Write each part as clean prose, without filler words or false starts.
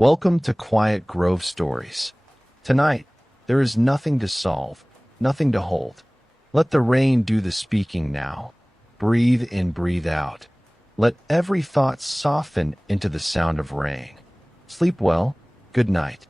Welcome to Quiet Grove Stories. Tonight, there is nothing to solve, nothing to hold. Let the rain do the speaking now. Breathe in, breathe out. Let every thought soften into the sound of rain. Sleep well. Good night.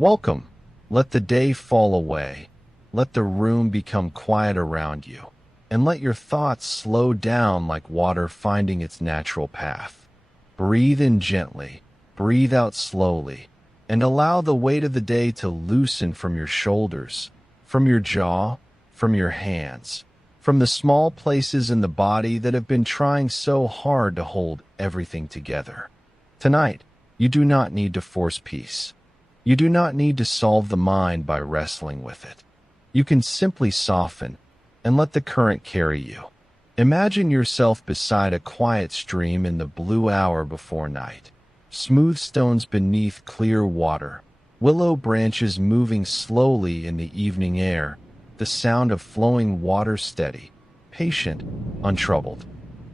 Welcome. Let the day fall away. Let the room become quiet around you. And let your thoughts slow down like water finding its natural path. Breathe in gently. Breathe out slowly. And allow the weight of the day to loosen from your shoulders, from your jaw, from your hands, from the small places in the body that have been trying so hard to hold everything together. Tonight, you do not need to force peace. You do not need to solve the mind by wrestling with it. You can simply soften and let the current carry you. Imagine yourself beside a quiet stream in the blue hour before night. Smooth stones beneath clear water, willow branches moving slowly in the evening air, the sound of flowing water steady, patient, untroubled.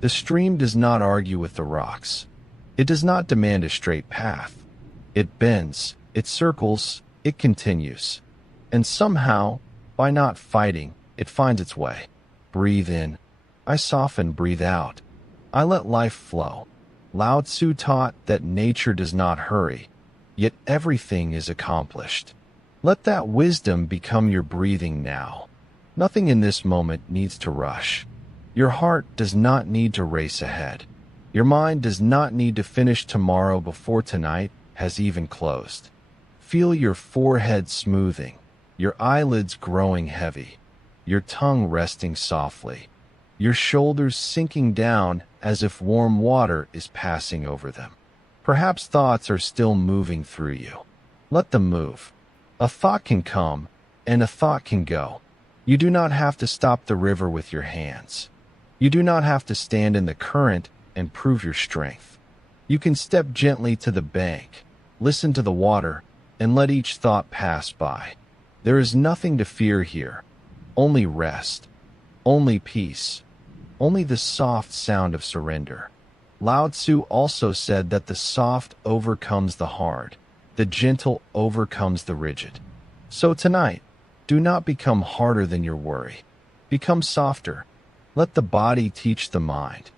The stream does not argue with the rocks. It does not demand a straight path. It bends, it circles, it continues. And somehow, by not fighting, it finds its way. Breathe in. I soften, breathe out. I let life flow. Lao Tzu taught that nature does not hurry, yet everything is accomplished. Let that wisdom become your breathing now. Nothing in this moment needs to rush. Your heart does not need to race ahead. Your mind does not need to finish tomorrow before tonight has even closed. Feel your forehead smoothing, your eyelids growing heavy, your tongue resting softly, your shoulders sinking down as if warm water is passing over them. Perhaps thoughts are still moving through you. Let them move. A thought can come, and a thought can go. You do not have to stop the river with your hands. You do not have to stand in the current and prove your strength. You can step gently to the bank, listen to the water, and let each thought pass by. There is nothing to fear here. Only rest. Only peace. Only the soft sound of surrender. Lao Tzu also said that the soft overcomes the hard. The gentle overcomes the rigid. So tonight, do not become harder than your worry. Become softer. Let the body teach the mind.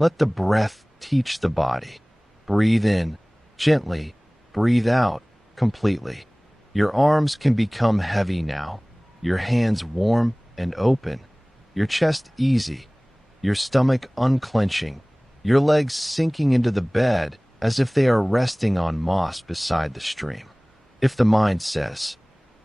Let the breath teach the body. Breathe in, gently. Breathe out, completely. Your arms can become heavy now. Your hands warm and open. Your chest easy. Your stomach unclenching. Your legs sinking into the bed as if they are resting on moss beside the stream. If the mind says,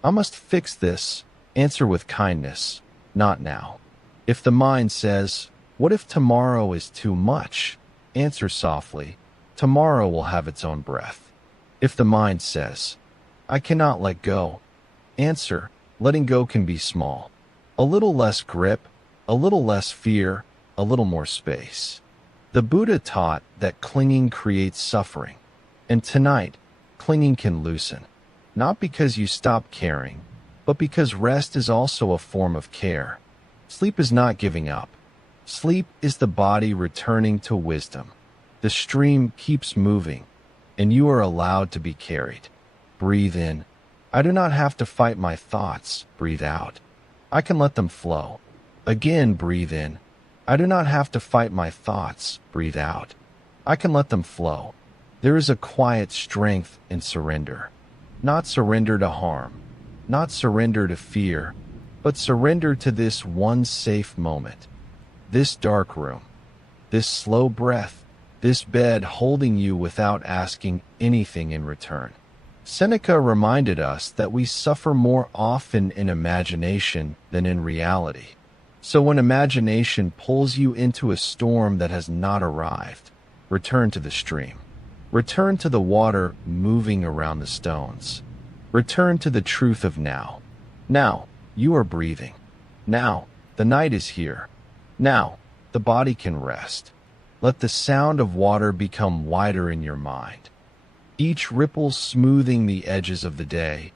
I must fix this, answer with kindness, not now. If the mind says, what if tomorrow is too much? Answer softly, tomorrow will have its own breath. If the mind says, I cannot let go, answer, letting go can be small. A little less grip, a little less fear, a little more space. The Buddha taught that clinging creates suffering, and tonight, clinging can loosen, not because you stop caring, but because rest is also a form of care. Sleep is not giving up. Sleep is the body returning to wisdom. The stream keeps moving, and you are allowed to be carried. Breathe in. I do not have to fight my thoughts. Breathe out. I can let them flow. Again, breathe in. I do not have to fight my thoughts. Breathe out. I can let them flow. There is a quiet strength in surrender. Not surrender to harm, not surrender to fear, but surrender to this one safe moment. This dark room, this slow breath, this bed holding you without asking anything in return. Seneca reminded us that we suffer more often in imagination than in reality. So when imagination pulls you into a storm that has not arrived, return to the stream. Return to the water moving around the stones. Return to the truth of now. Now, you are breathing. Now, the night is here. Now, the body can rest. Let the sound of water become wider in your mind. Each ripple smoothing the edges of the day.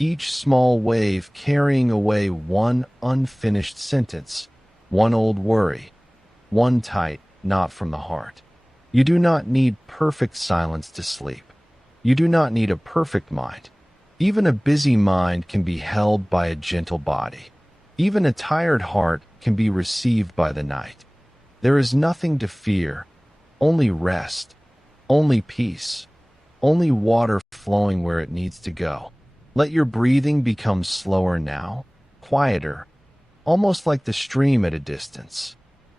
Each small wave carrying away one unfinished sentence, one old worry, one tight knot from the heart. You do not need perfect silence to sleep. You do not need a perfect mind. Even a busy mind can be held by a gentle body. Even a tired heart can be received by the night. There is nothing to fear, only rest, only peace, only water flowing where it needs to go. Let your breathing become slower now, quieter, almost like the stream at a distance.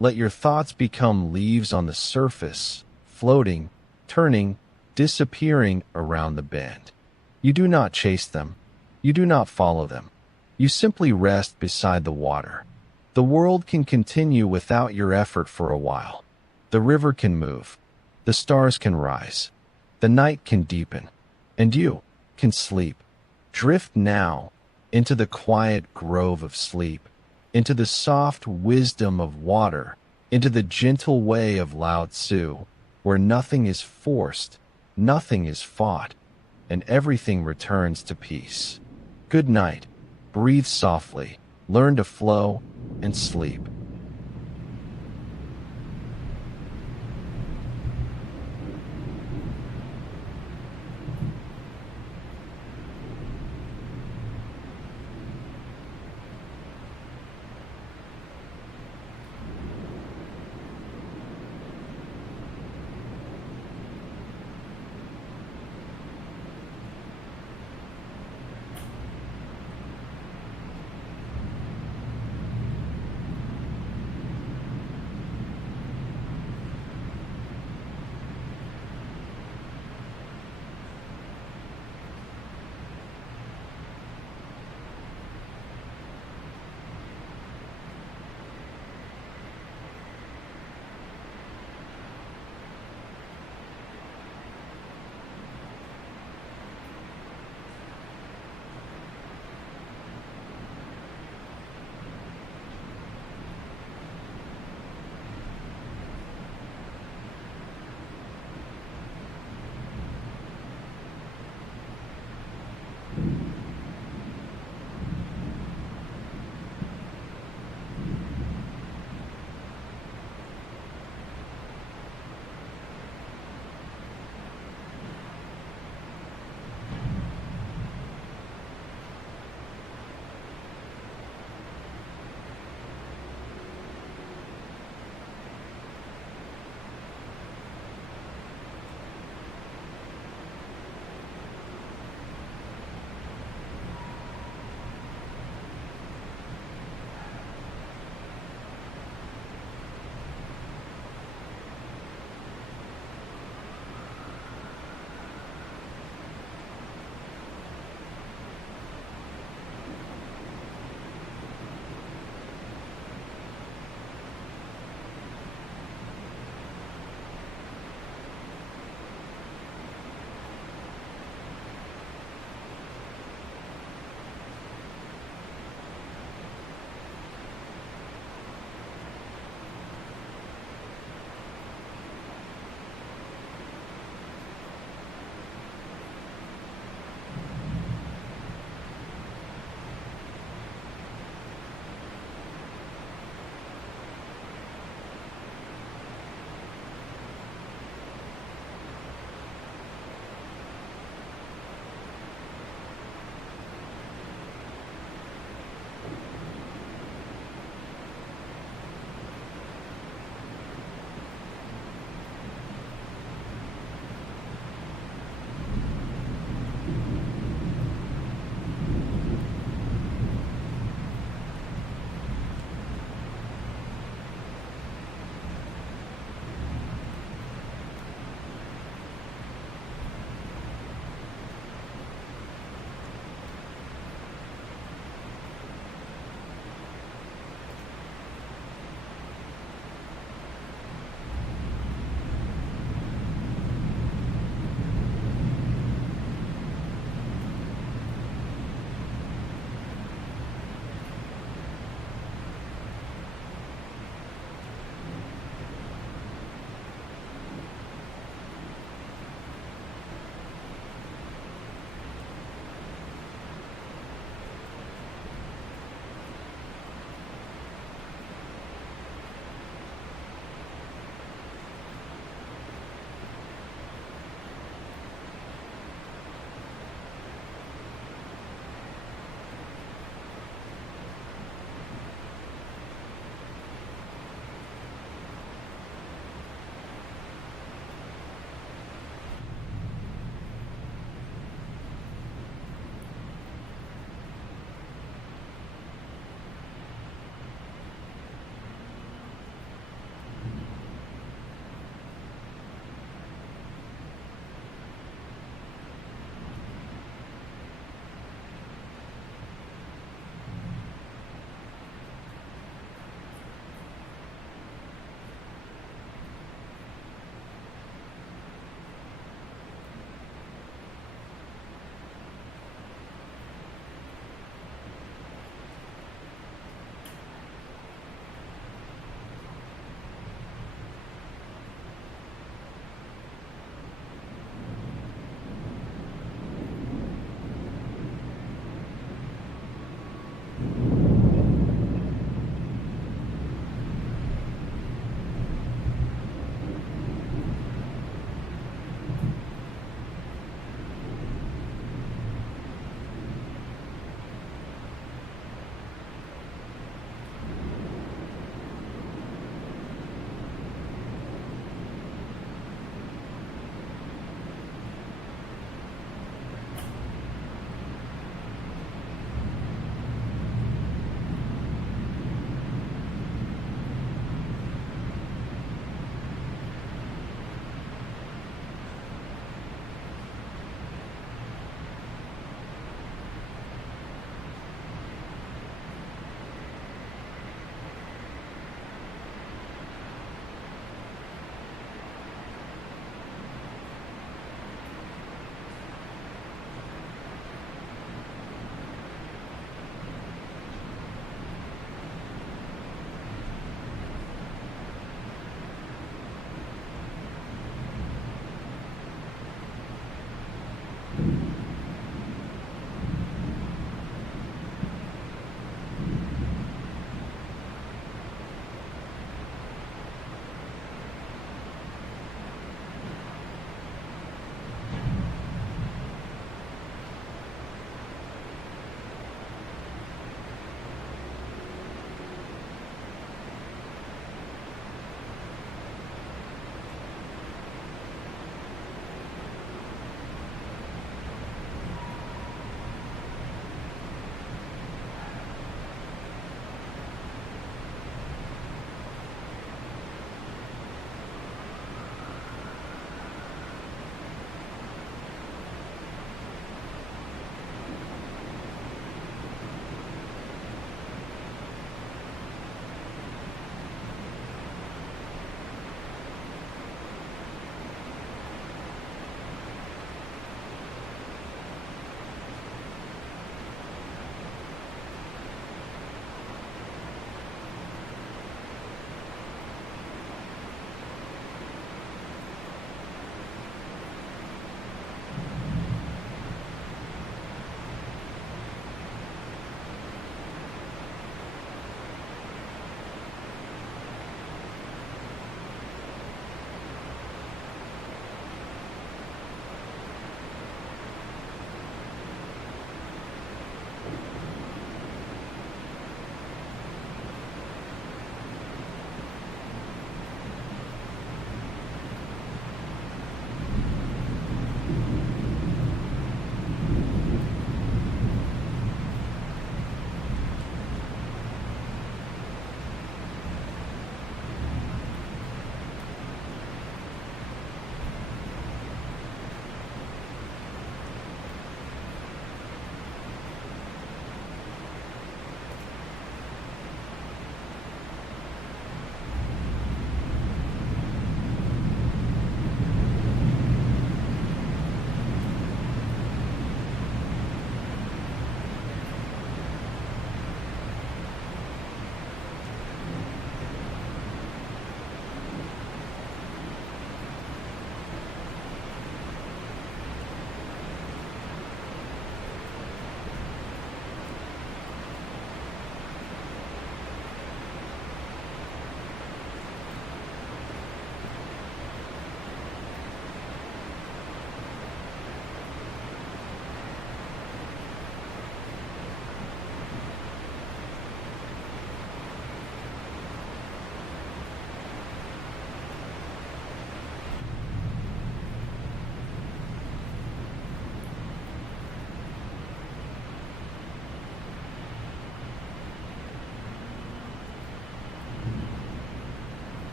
Let your thoughts become leaves on the surface, floating, turning, disappearing around the bend. You do not chase them. You do not follow them. You simply rest beside the water. The world can continue without your effort for a while. The river can move. The stars can rise. The night can deepen. And you can sleep. Drift now into the quiet grove of sleep, into the soft wisdom of water, into the gentle way of Lao Tzu, where nothing is forced, nothing is fought, and everything returns to peace. Good night. Breathe softly, learn to flow, and sleep.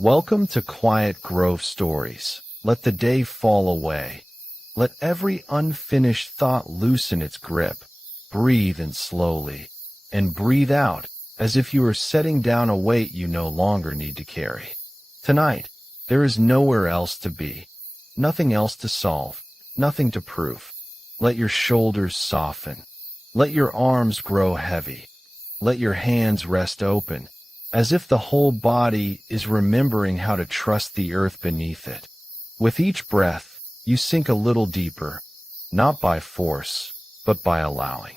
Welcome to Quiet Grove Stories. Let the day fall away. Let every unfinished thought loosen its grip. Breathe in slowly, and breathe out as if you are setting down a weight you no longer need to carry. Tonight, there is nowhere else to be, nothing else to solve, nothing to prove. Let your shoulders soften. Let your arms grow heavy. Let your hands rest open, as if the whole body is remembering how to trust the earth beneath it. With each breath, you sink a little deeper, not by force, but by allowing.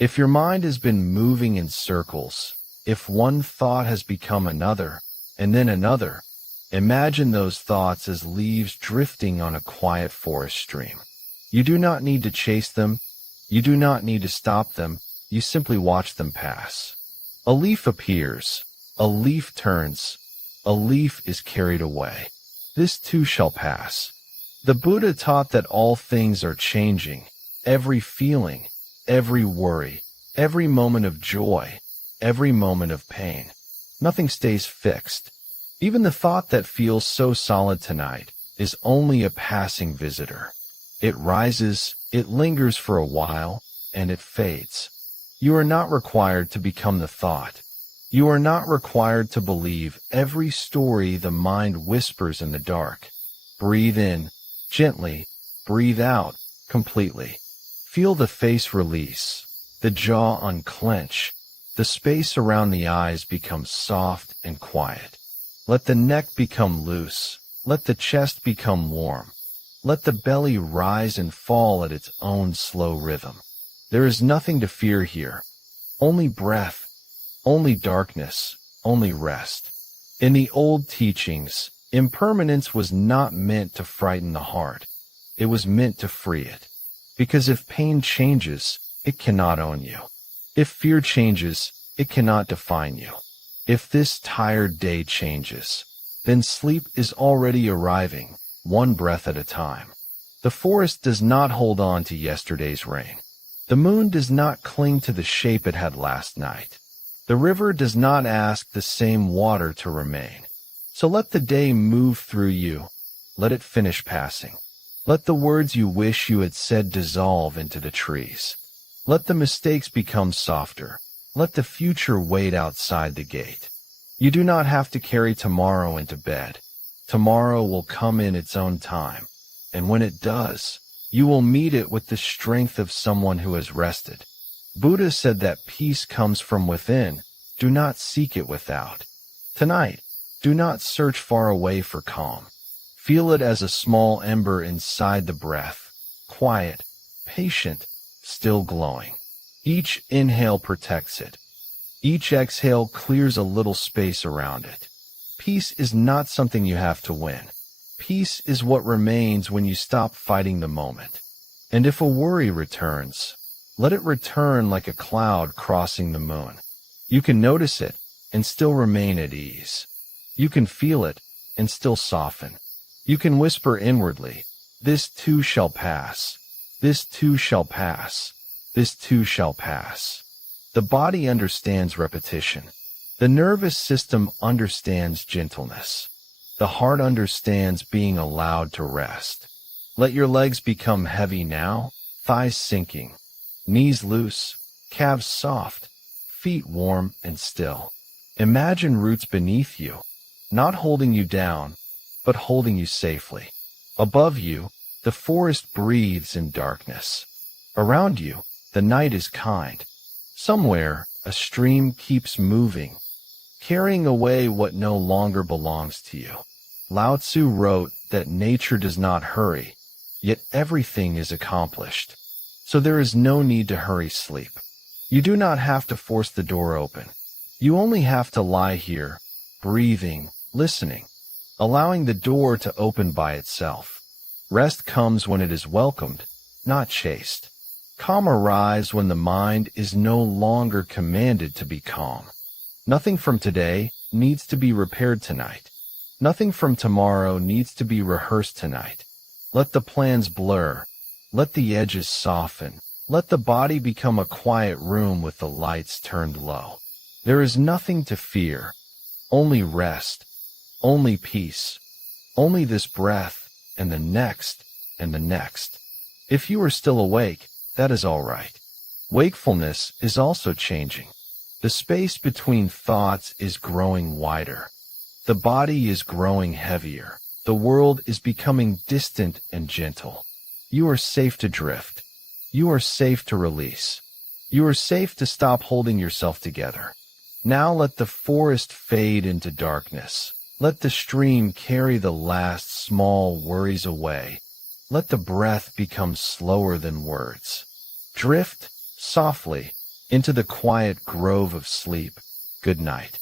If your mind has been moving in circles, if one thought has become another, and then another, imagine those thoughts as leaves drifting on a quiet forest stream. You do not need to chase them. You do not need to stop them. You simply watch them pass. A leaf appears. A leaf turns. A leaf is carried away. This too shall pass. The Buddha taught that all things are changing. Every feeling, every worry, every moment of joy, every moment of pain. Nothing stays fixed. Even the thought that feels so solid tonight is only a passing visitor. It rises, it lingers for a while, and it fades. You are not required to become the thought. You are not required to believe every story the mind whispers in the dark. Breathe in, gently. Breathe out, completely. Feel the face release, the jaw unclench, the space around the eyes become soft and quiet. Let the neck become loose. Let the chest become warm. Let the belly rise and fall at its own slow rhythm. There is nothing to fear here. Only breath. Only darkness, only rest. In the old teachings, impermanence was not meant to frighten the heart. It was meant to free it. Because if pain changes, it cannot own you. If fear changes, it cannot define you. If this tired day changes, then sleep is already arriving, one breath at a time. The forest does not hold on to yesterday's rain. The moon does not cling to the shape it had last night. The river does not ask the same water to remain. So let the day move through you. Let it finish passing. Let the words you wish you had said dissolve into the trees. Let the mistakes become softer. Let the future wait outside the gate. You do not have to carry tomorrow into bed. Tomorrow will come in its own time. And when it does, you will meet it with the strength of someone who has rested. Buddha said that peace comes from within. Do not seek it without. Tonight, do not search far away for calm. Feel it as a small ember inside the breath, quiet, patient, still glowing. Each inhale protects it. Each exhale clears a little space around it. Peace is not something you have to win. Peace is what remains when you stop fighting the moment. And if a worry returns, let it return like a cloud crossing the moon. You can notice it and still remain at ease. You can feel it and still soften. You can whisper inwardly, "This too shall pass. This too shall pass. This too shall pass." The body understands repetition. The nervous system understands gentleness. The heart understands being allowed to rest. Let your legs become heavy now, thighs sinking, knees loose, calves soft, feet warm and still. Imagine roots beneath you, not holding you down, but holding you safely. Above you, the forest breathes in darkness. Around you, the night is kind. Somewhere, a stream keeps moving, carrying away what no longer belongs to you. Lao Tzu wrote that nature does not hurry, yet everything is accomplished. So there is no need to hurry sleep. You do not have to force the door open. You only have to lie here, breathing, listening, allowing the door to open by itself. Rest comes when it is welcomed, not chased. Calm arrives when the mind is no longer commanded to be calm. Nothing from today needs to be repaired tonight. Nothing from tomorrow needs to be rehearsed tonight. Let the plans blur. Let the edges soften. Let the body become a quiet room with the lights turned low. There is nothing to fear, only rest. only peace, only this breath, and the next, and the next. If you are still awake, that is all right. Wakefulness is also changing. The space between thoughts is growing wider. The body is growing heavier. The world is becoming distant and gentle. You are safe to drift. You are safe to release. You are safe to stop holding yourself together. Now let the forest fade into darkness. Let the stream carry the last small worries away. Let the breath become slower than words. Drift softly into the quiet grove of sleep. Good night.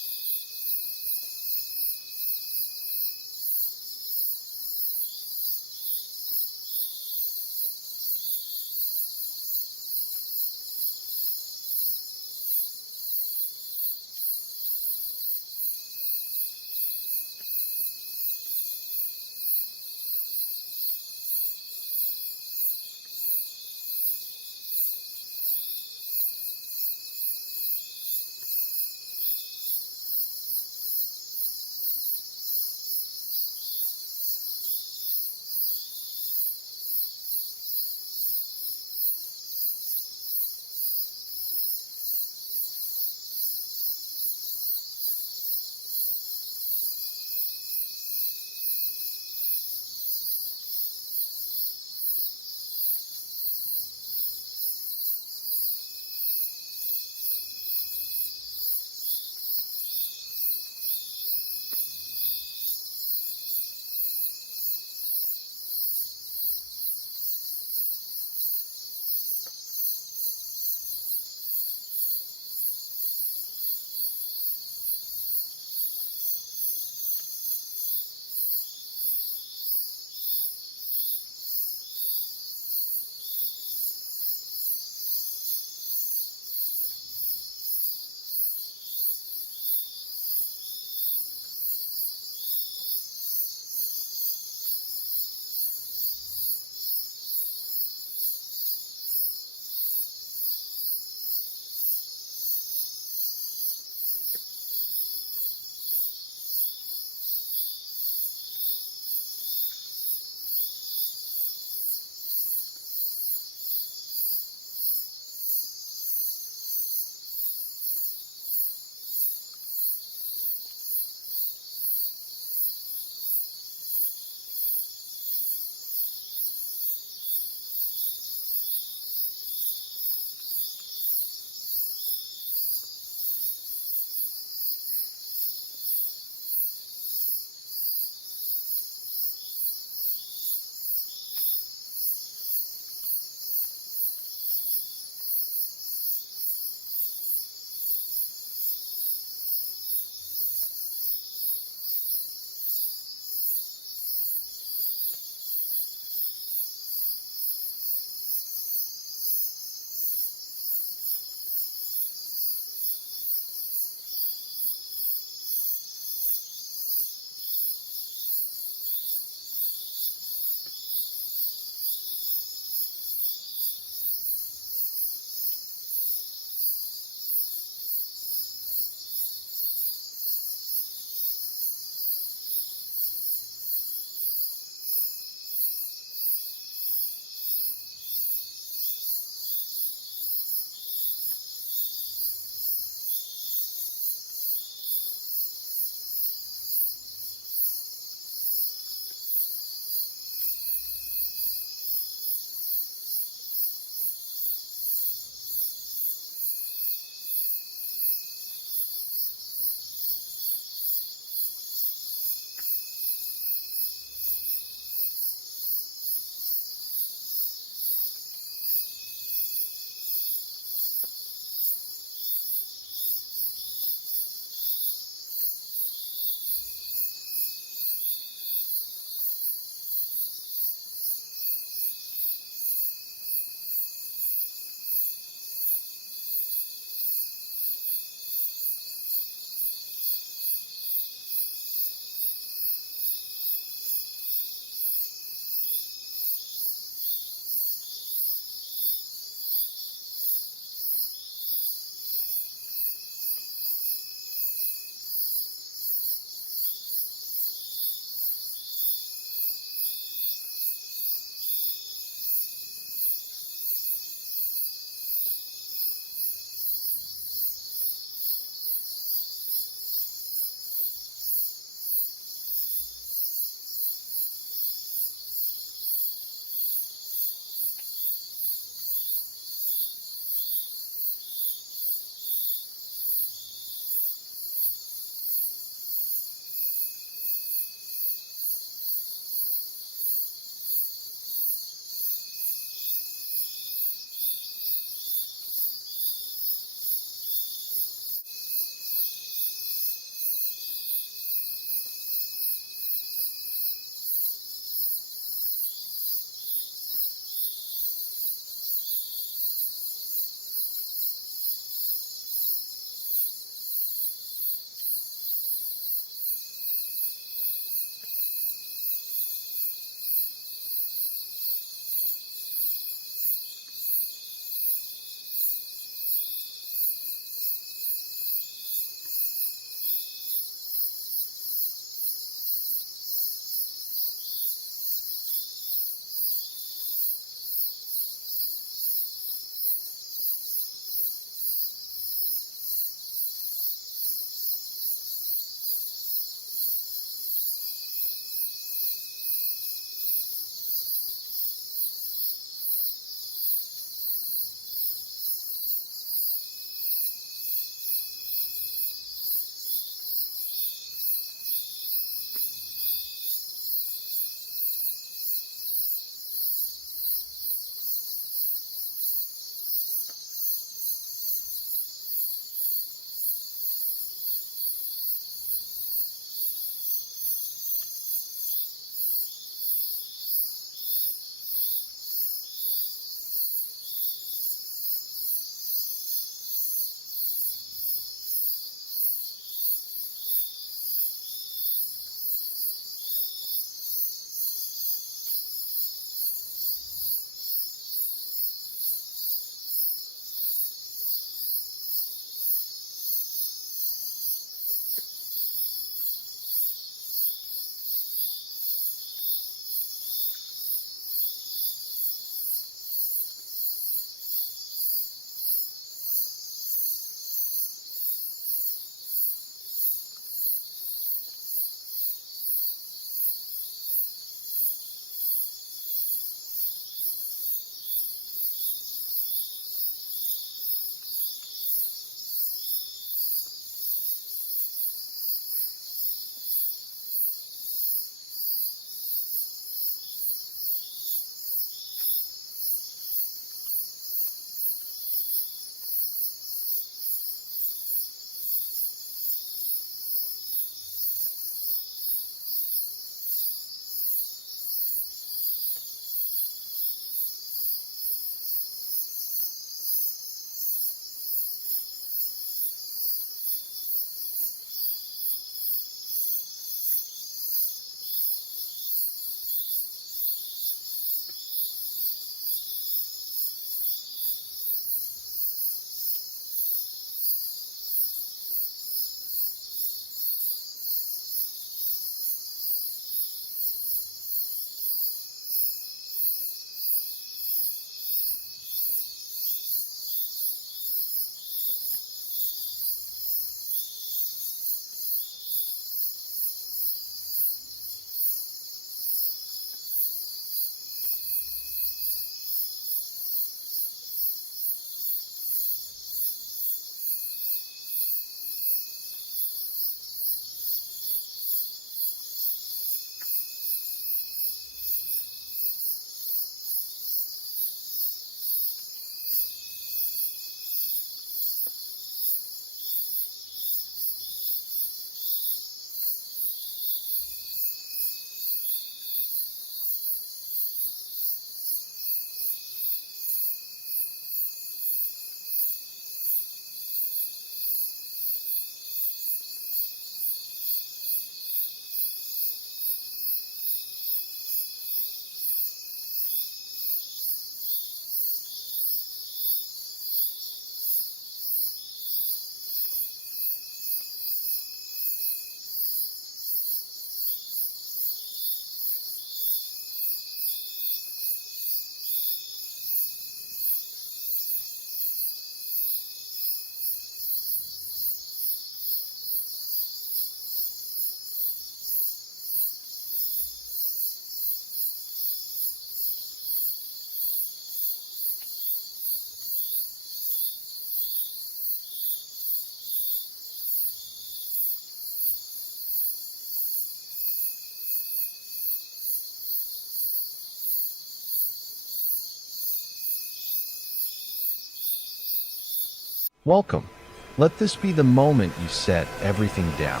Welcome. Let this be the moment you set everything down.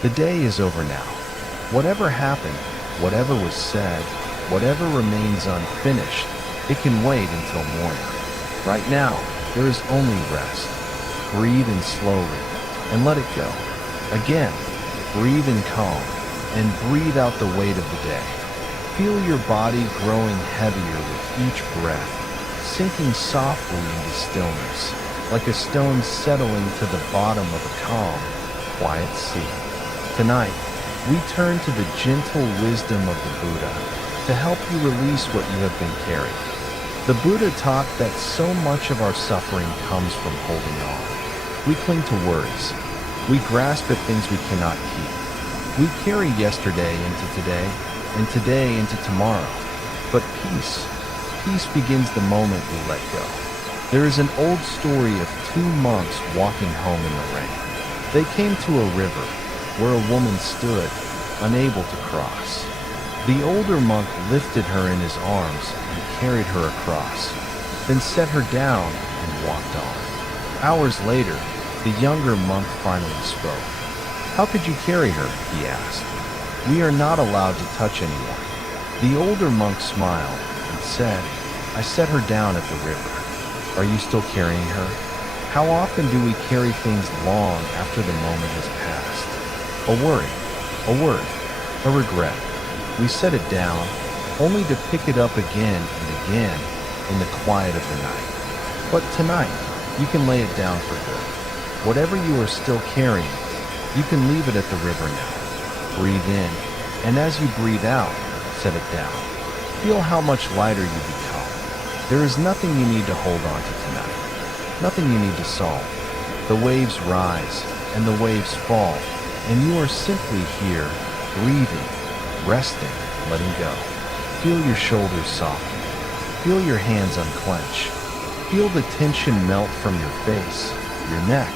The day is over now. Whatever happened, whatever was said, whatever remains unfinished, it can wait until morning. Right now, there is only rest. Breathe in slowly and let it go. Again, breathe in calm and breathe out the weight of the day. Feel your body growing heavier with each breath, sinking softly into stillness, like a stone settling to the bottom of a calm, quiet sea. Tonight, we turn to the gentle wisdom of the Buddha to help you release what you have been carrying. The Buddha taught that so much of our suffering comes from holding on. We cling to worries. We grasp at things we cannot keep. We carry yesterday into today, and today into tomorrow. But peace begins the moment we let go. There is an old story of two monks walking home in the rain. They came to a river where a woman stood, unable to cross. The older monk lifted her in his arms and carried her across, then set her down and walked on. Hours later, the younger monk finally spoke. "How could you carry her?" he asked. "We are not allowed to touch anyone." The older monk smiled and said, "I set her down at the river. Are you still carrying her? How often do we carry things long after the moment has passed? A worry, a word, a regret. We set it down, only to pick it up again and again in the quiet of the night. But tonight, you can lay it down for good. Whatever you are still carrying, you can leave it at the river now. Breathe in, and as you breathe out, set it down. Feel how much lighter you become. There is nothing you need to hold on to tonight, nothing you need to solve. The waves rise, and the waves fall, and you are simply here, breathing, resting, letting go. Feel your shoulders soften. Feel your hands unclench. Feel the tension melt from your face, your neck,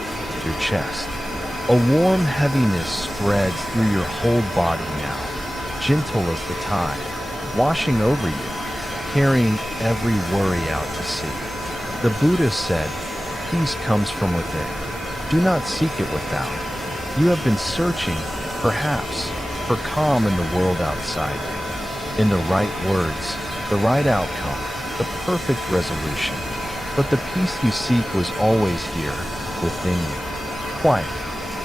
your chest. A warm heaviness spreads through your whole body now, gentle as the tide, washing over you, carrying every worry out to sea. The Buddha said, "Peace comes from within. Do not seek it without. You have been searching, perhaps, for calm in the world outside you, in the right words, the right outcome, the perfect resolution. But the peace you seek was always here, within you, quiet,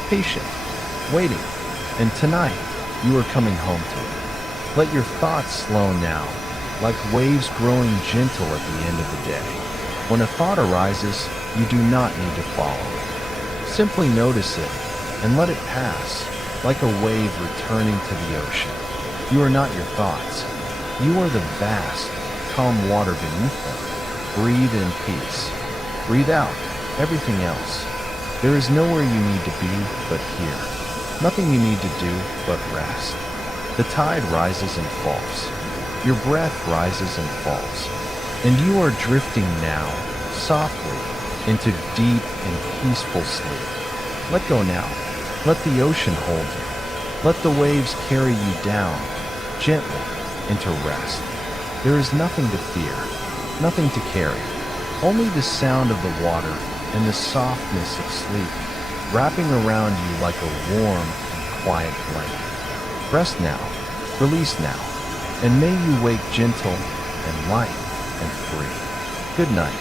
patient, waiting, and tonight you are coming home to it. Let your thoughts slow now, like waves growing gentle at the end of the day. When a thought arises, you do not need to follow it. Simply notice it and let it pass, like a wave returning to the ocean. You are not your thoughts. You are the vast, calm water beneath them. Breathe in peace. Breathe out everything else. There is nowhere you need to be but here. Nothing you need to do but rest. The tide rises and falls. Your breath rises and falls. And you are drifting now, softly, into deep and peaceful sleep. Let go now. Let the ocean hold you. Let the waves carry you down, gently, into rest. There is nothing to fear, nothing to carry. Only the sound of the water and the softness of sleep, wrapping around you like a warm and quiet blanket. Rest now, release now, and may you wake gentle and light and free. Good night.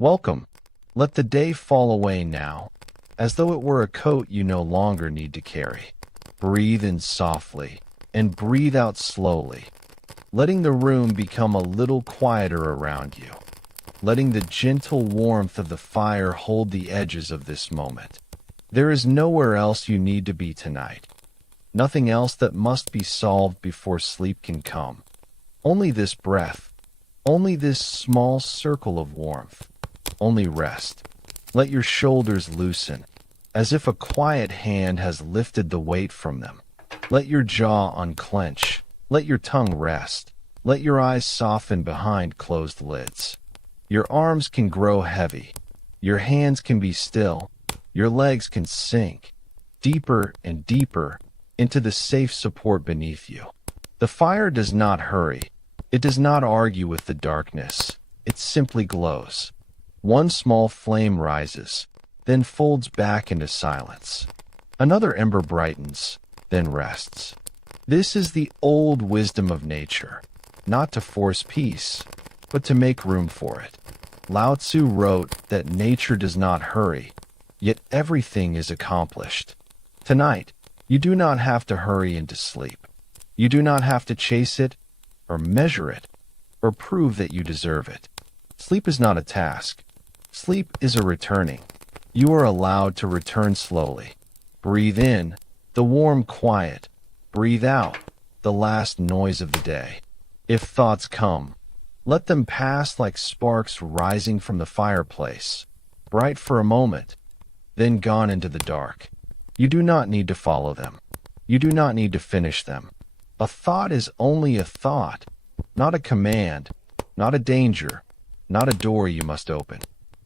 Welcome. Let the day fall away now, as though it were a coat you no longer need to carry. Breathe in softly, and breathe out slowly, letting the room become a little quieter around you, letting the gentle warmth of the fire hold the edges of this moment. There is nowhere else you need to be tonight. Nothing else that must be solved before sleep can come. Only this breath, only this small circle of warmth, only rest. Let your shoulders loosen, as if a quiet hand has lifted the weight from them. Let your jaw unclench. Let your tongue rest. Let your eyes soften behind closed lids. Your arms can grow heavy. Your hands can be still. Your legs can sink deeper and deeper into the safe support beneath you. The fire does not hurry. It does not argue with the darkness. It simply glows. One small flame rises, then folds back into silence. Another ember brightens, then rests. This is the old wisdom of nature, not to force peace, but to make room for it. Lao Tzu wrote that nature does not hurry, yet everything is accomplished. Tonight, you do not have to hurry into sleep. You do not have to chase it, or measure it, or prove that you deserve it. Sleep is not a task. Sleep is a returning. You are allowed to return slowly. Breathe in the warm quiet. Breathe out the last noise of the day. If thoughts come, let them pass like sparks rising from the fireplace, bright for a moment, then gone into the dark. You do not need to follow them. You do not need to finish them. A thought is only a thought, not a command, not a danger, not a door you must open.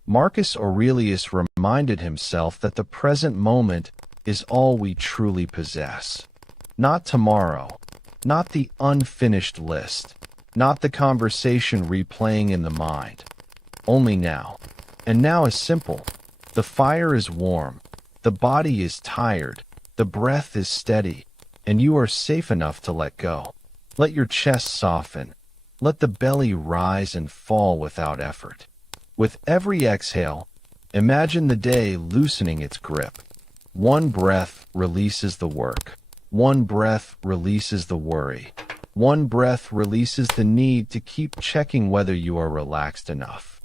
Marcus Aurelius reminded himself that the present moment is all we truly possess. Not tomorrow, not the unfinished list, not the conversation replaying in the mind. Only now. And now is simple. The fire is warm. The body is tired, the breath is steady, and you are safe enough to let go. Let your chest soften. Let the belly rise and fall without effort. With every exhale, imagine the day loosening its grip. One breath releases the work. One breath releases the worry. One breath releases the need to keep checking whether you are relaxed enough.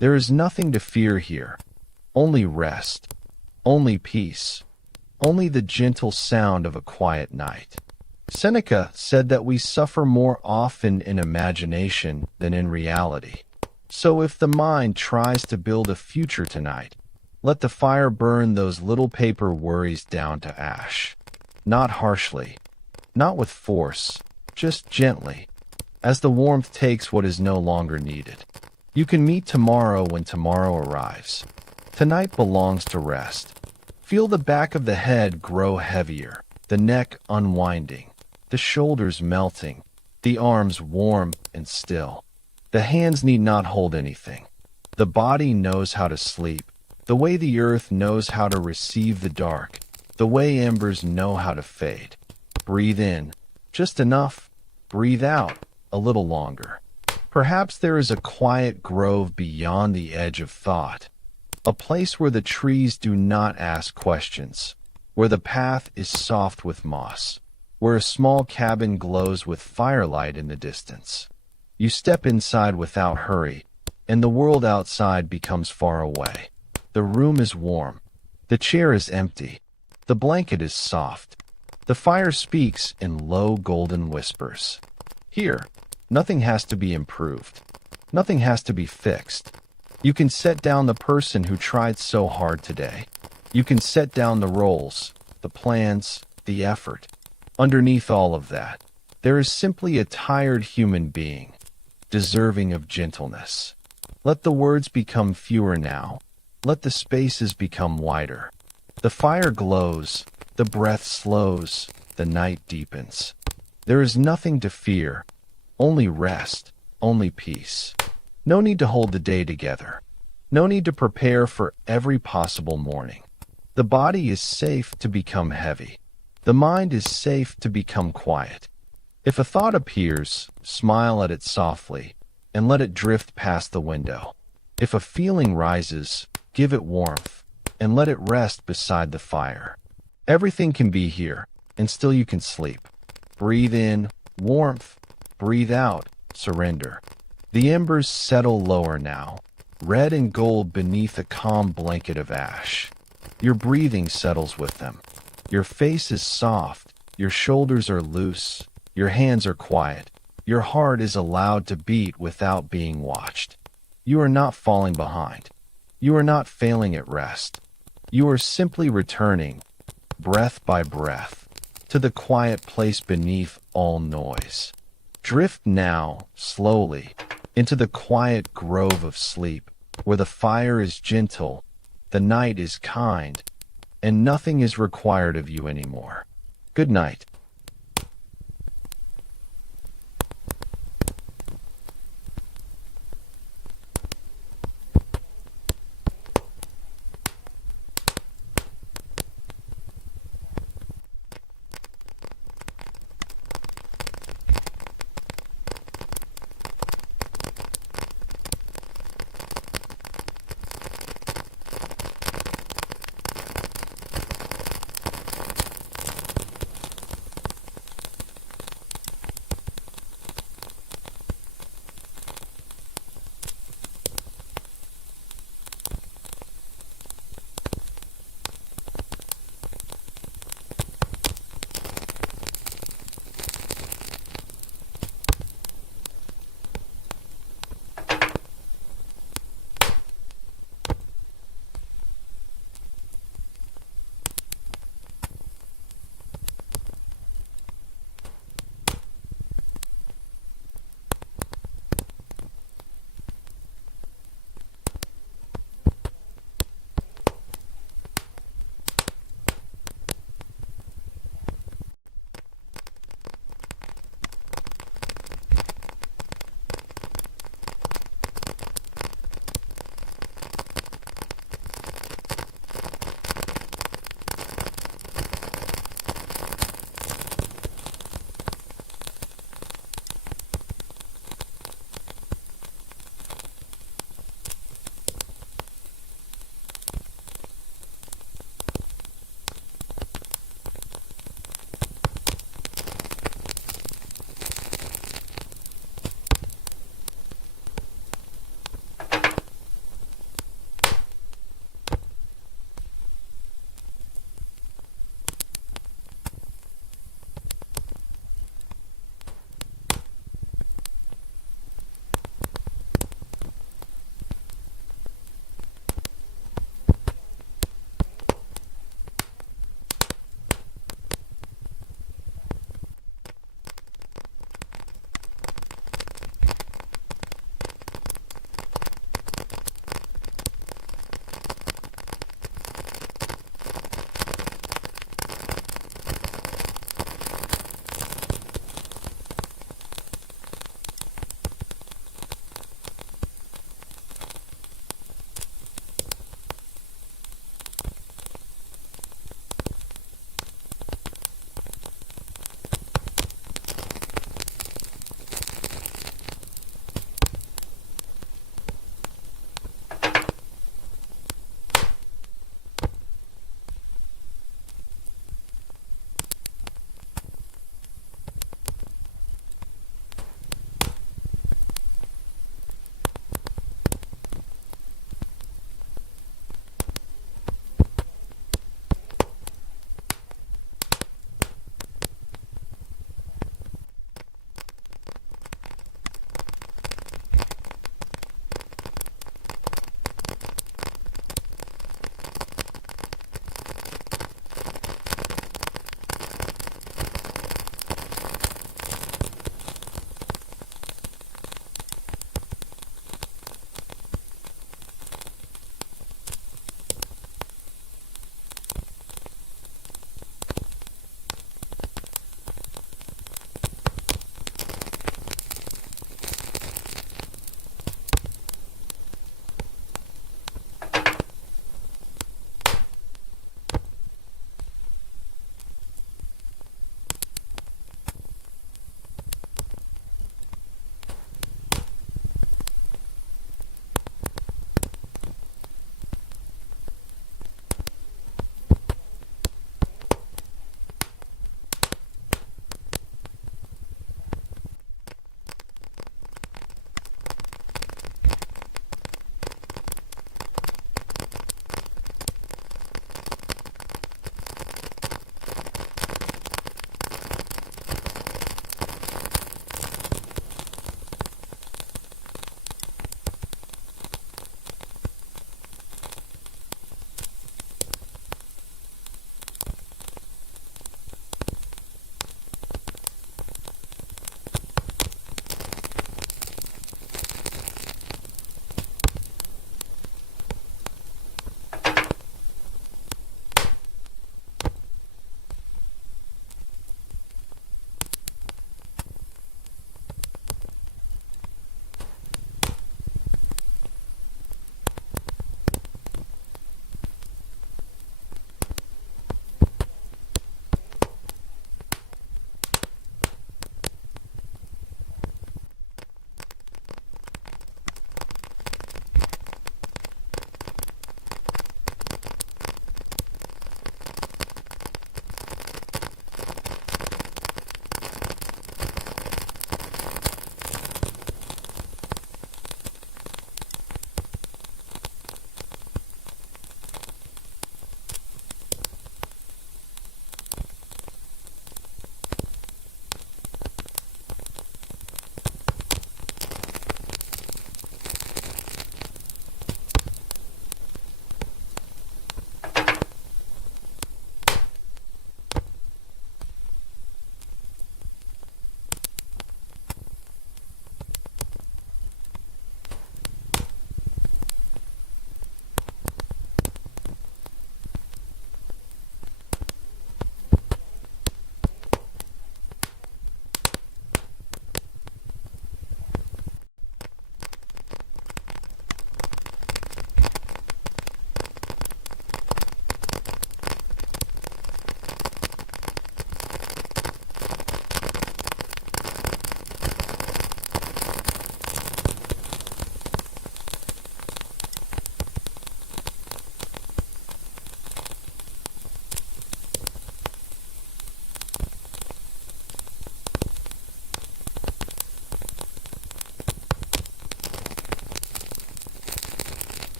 There is nothing to fear here. Only rest. Only peace. Only the gentle sound of a quiet night. Seneca said that we suffer more often in imagination than in reality. So if the mind tries to build a future tonight, let the fire burn those little paper worries down to ash. Not harshly, not with force, just gently, as the warmth takes what is no longer needed. You can meet tomorrow when tomorrow arrives. Tonight belongs to rest. Feel the back of the head grow heavier, the neck unwinding, the shoulders melting, the arms warm and still. The hands need not hold anything. The body knows how to sleep, the way the earth knows how to receive the dark, the way embers know how to fade. Breathe in, just enough. Breathe out, a little longer. Perhaps there is a quiet grove beyond the edge of thought. A place where the trees do not ask questions, where the path is soft with moss, where a small cabin glows with firelight in the distance. You step inside without hurry, and the world outside becomes far away. The room is warm. The chair is empty. The blanket is soft. The fire speaks in low golden whispers. Here, nothing has to be improved. Nothing has to be fixed. You can set down the person who tried so hard today. You can set down the roles, the plans, the effort. Underneath all of that, there is simply a tired human being, deserving of gentleness. Let the words become fewer now. Let the spaces become wider. The fire glows, the breath slows, the night deepens. There is nothing to fear, only rest, only peace. No need to hold the day together. No need to prepare for every possible morning. The body is safe to become heavy. The mind is safe to become quiet. If a thought appears, smile at it softly and let it drift past the window. If a feeling rises, give it warmth and let it rest beside the fire. Everything can be here, and still you can sleep. Breathe in, warmth. Breathe out, surrender. The embers settle lower now, red and gold beneath a calm blanket of ash. Your breathing settles with them. Your face is soft, your shoulders are loose, your hands are quiet. Your heart is allowed to beat without being watched. You are not falling behind. You are not failing at rest. You are simply returning, breath by breath, to the quiet place beneath all noise. Drift now, slowly, into the quiet grove of sleep, where the fire is gentle, the night is kind, and nothing is required of you anymore. Good night.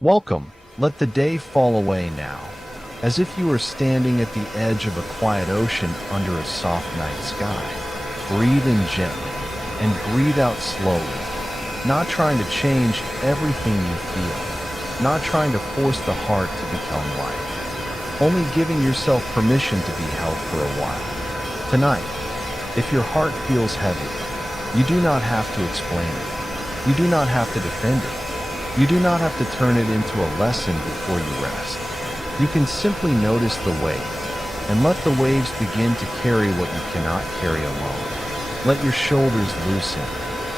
Welcome. Let the day fall away now, as if you were standing at the edge of a quiet ocean under a soft night sky. Breathe in gently and breathe out slowly, not trying to change everything you feel, not trying to force the heart to become light, only giving yourself permission to be held for a while. Tonight, if your heart feels heavy, you do not have to explain it. You do not have to defend it. You do not have to turn it into a lesson before you rest. You can simply notice the weight and let the waves begin to carry what you cannot carry alone. Let your shoulders loosen,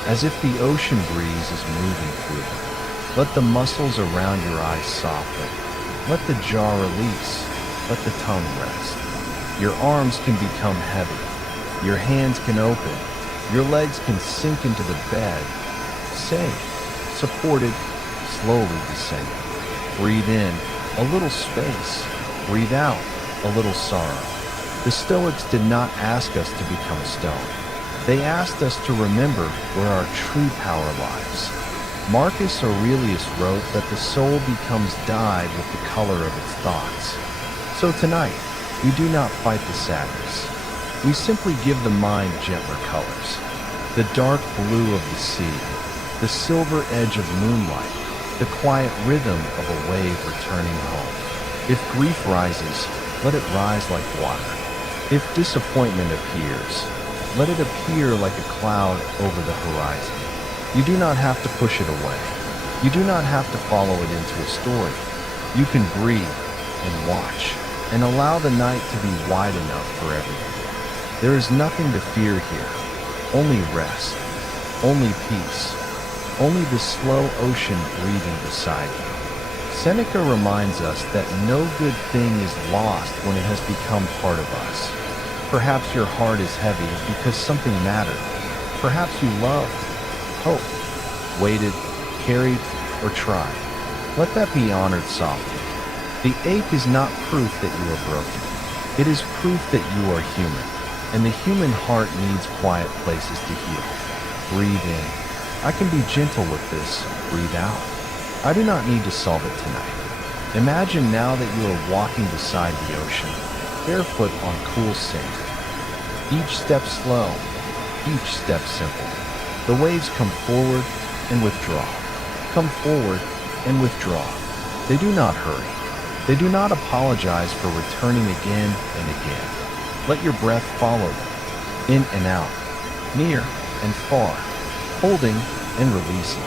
as if the ocean breeze is moving through them. Let the muscles around your eyes soften. Let the jaw release. Let the tongue rest. Your arms can become heavy. Your hands can open. Your legs can sink into the bed. Safe, supported, slowly descending. Breathe in a little space. Breathe out a little sorrow. The Stoics did not ask us to become stone. They asked us to remember where our true power lies. Marcus Aurelius wrote that the soul becomes dyed with the color of its thoughts. So tonight, we do not fight the sadness. We simply give the mind gentler colors. The dark blue of the sea, the silver edge of moonlight, the quiet rhythm of a wave returning home. If grief rises, let it rise like water. If disappointment appears, let it appear like a cloud over the horizon. You do not have to push it away. You do not have to follow it into a story. You can breathe and watch and allow the night to be wide enough for everyone. There is nothing to fear here. Only rest. Only peace. Only the slow ocean breathing beside you. Seneca reminds us that no good thing is lost when it has become part of us. Perhaps your heart is heavy because something mattered. Perhaps you loved, hoped, waited, carried, or tried. Let that be honored softly. The ache is not proof that you are broken. It is proof that you are human, and the human heart needs quiet places to heal. Breathe in. I can be gentle with this. Breathe out. I do not need to solve it tonight. Imagine now that you are walking beside the ocean, barefoot on cool sand. Each step slow, each step simple. The waves come forward and withdraw. Come forward and withdraw. They do not hurry. They do not apologize for returning again and again. Let your breath follow them, in and out, near and far, holding and releasing.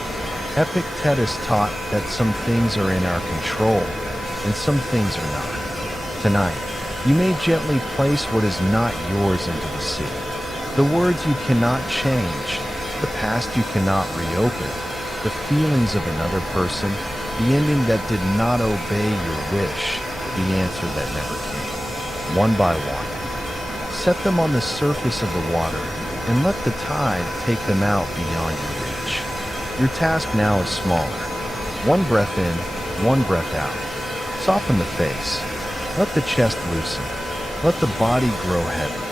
Epictetus taught that some things are in our control and some things are not. Tonight, you may gently place what is not yours into the sea. The words you cannot change, the past you cannot reopen, the feelings of another person, the ending that did not obey your wish, the answer that never came. One by one, set them on the surface of the water and let the tide take them out beyond your reach. Your task now is smaller. One breath in, one breath out. Soften the face. Let the chest loosen. Let the body grow heavy.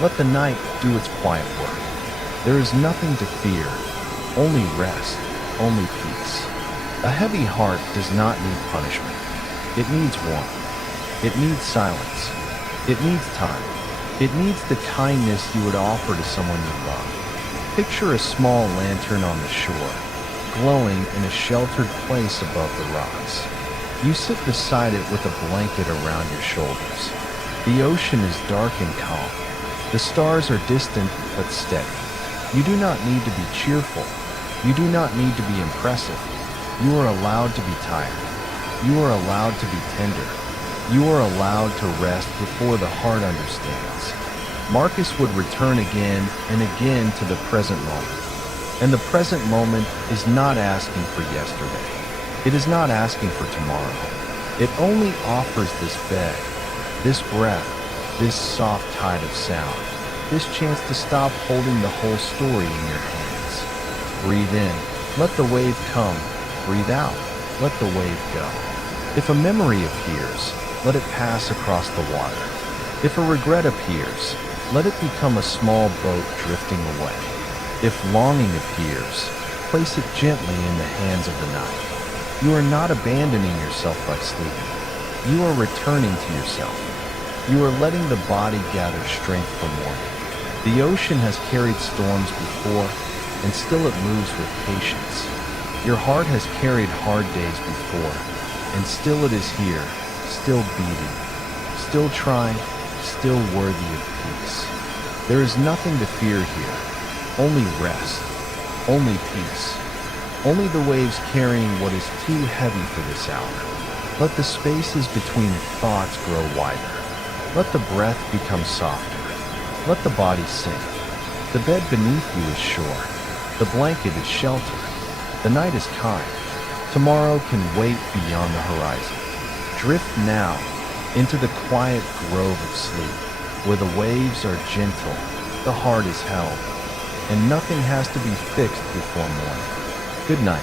Let the night do its quiet work. There is nothing to fear, only rest, only peace. A heavy heart does not need punishment. It needs warmth. It needs silence. It needs time. It needs the kindness you would offer to someone you love. Picture a small lantern on the shore, glowing in a sheltered place above the rocks. You sit beside it with a blanket around your shoulders. The ocean is dark and calm. The stars are distant but steady. You do not need to be cheerful. You do not need to be impressive. You are allowed to be tired. You are allowed to be tender. You are allowed to rest before the heart understands. Marcus would return again and again to the present moment. And the present moment is not asking for yesterday. It is not asking for tomorrow. It only offers this bed, this breath, this soft tide of sound, this chance to stop holding the whole story in your hands. Breathe in, let the wave come. Breathe out, let the wave go. If a memory appears, let it pass across the water. If a regret appears, let it become a small boat drifting away. If longing appears, place it gently in the hands of the night. You are not abandoning yourself by sleeping. You are returning to yourself. You are letting the body gather strength for morning. The ocean has carried storms before, and still it moves with patience. Your heart has carried hard days before, and still it is here, still beating, still trying, still worthy of peace. There is nothing to fear here, only rest, only peace, only the waves carrying what is too heavy for this hour. Let the spaces between thoughts grow wider. Let the breath become softer. Let the body sink. The bed beneath you is sure. The blanket is shelter. The night is kind. Tomorrow can wait beyond the horizon. Drift now into the quiet grove of sleep, where the waves are gentle, the heart is held, and nothing has to be fixed before morning. Good night.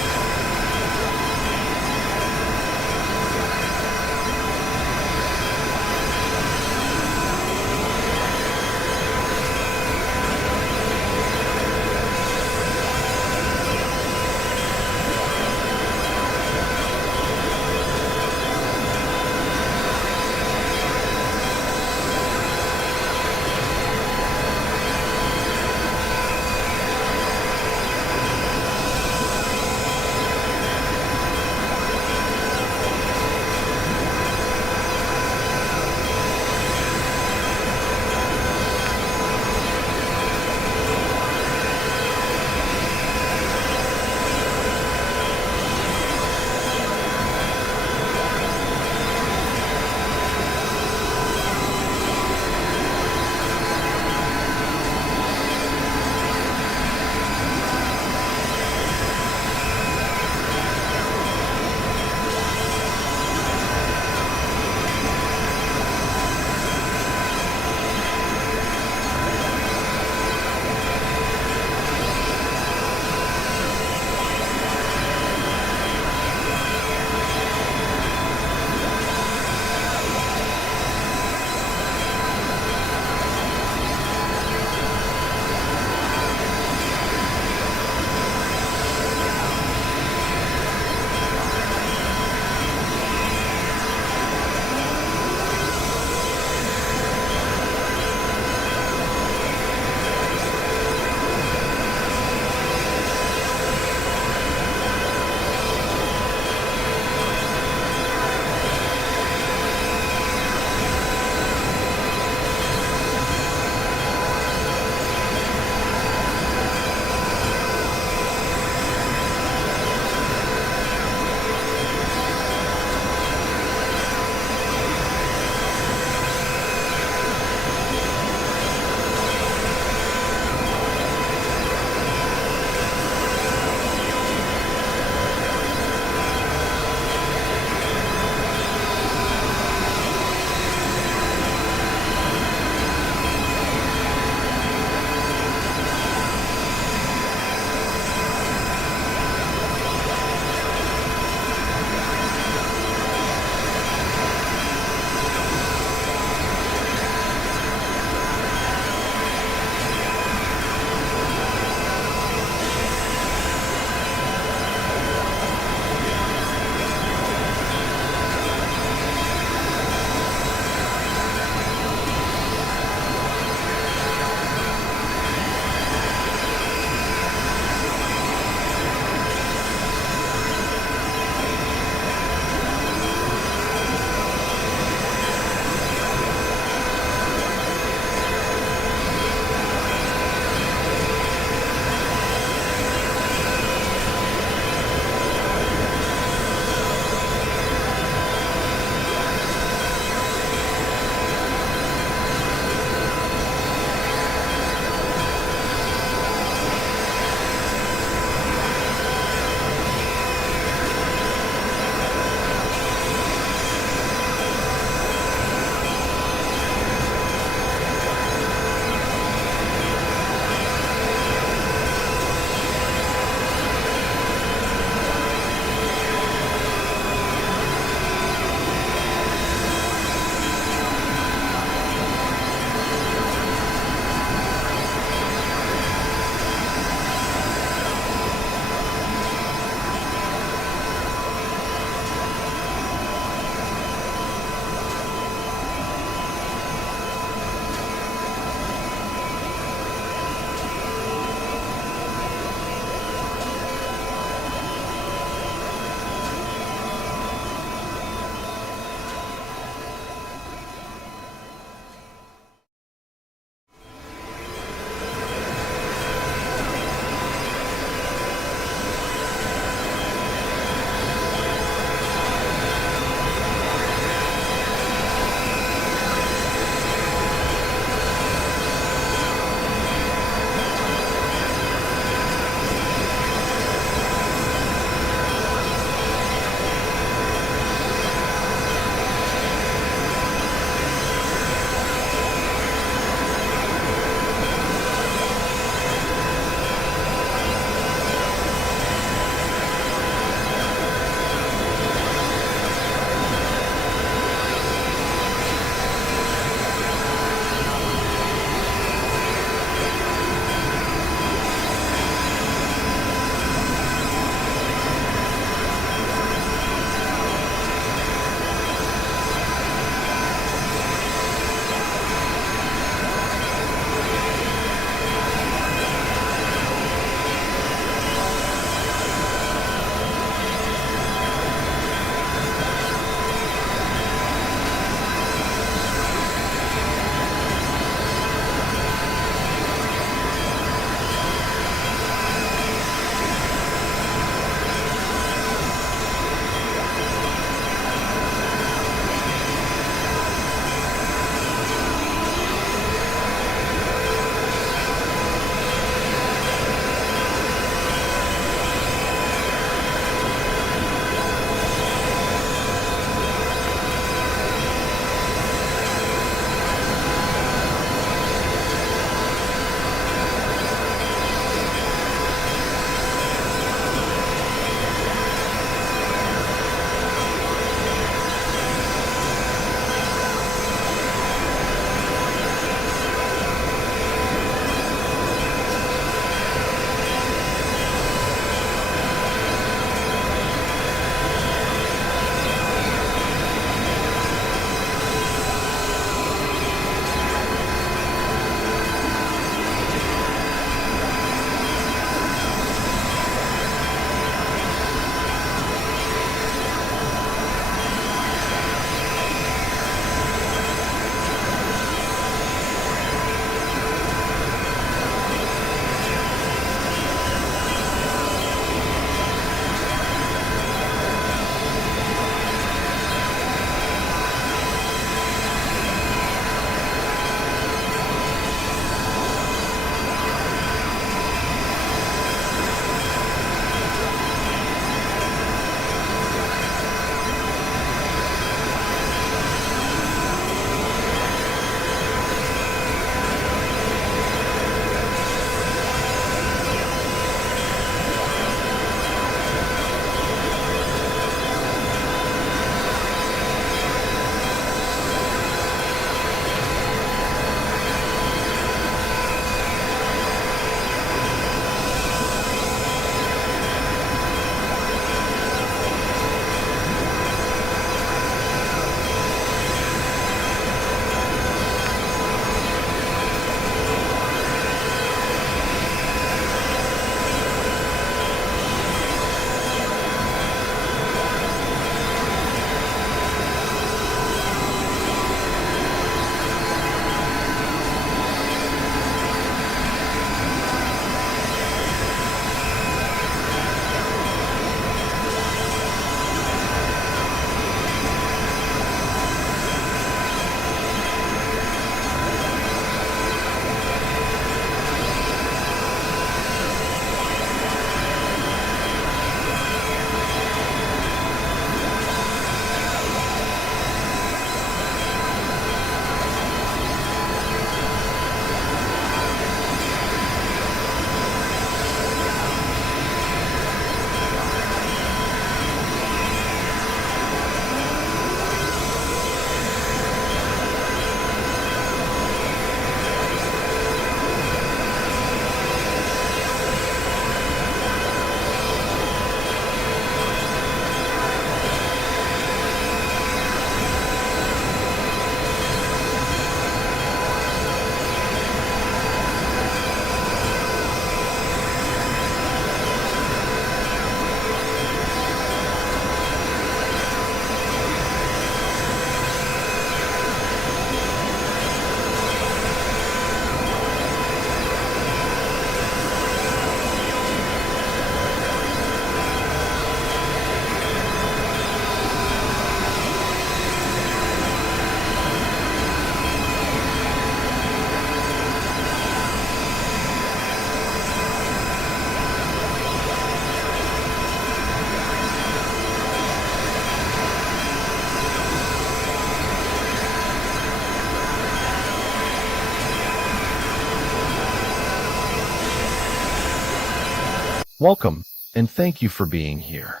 Welcome, and thank you for being here.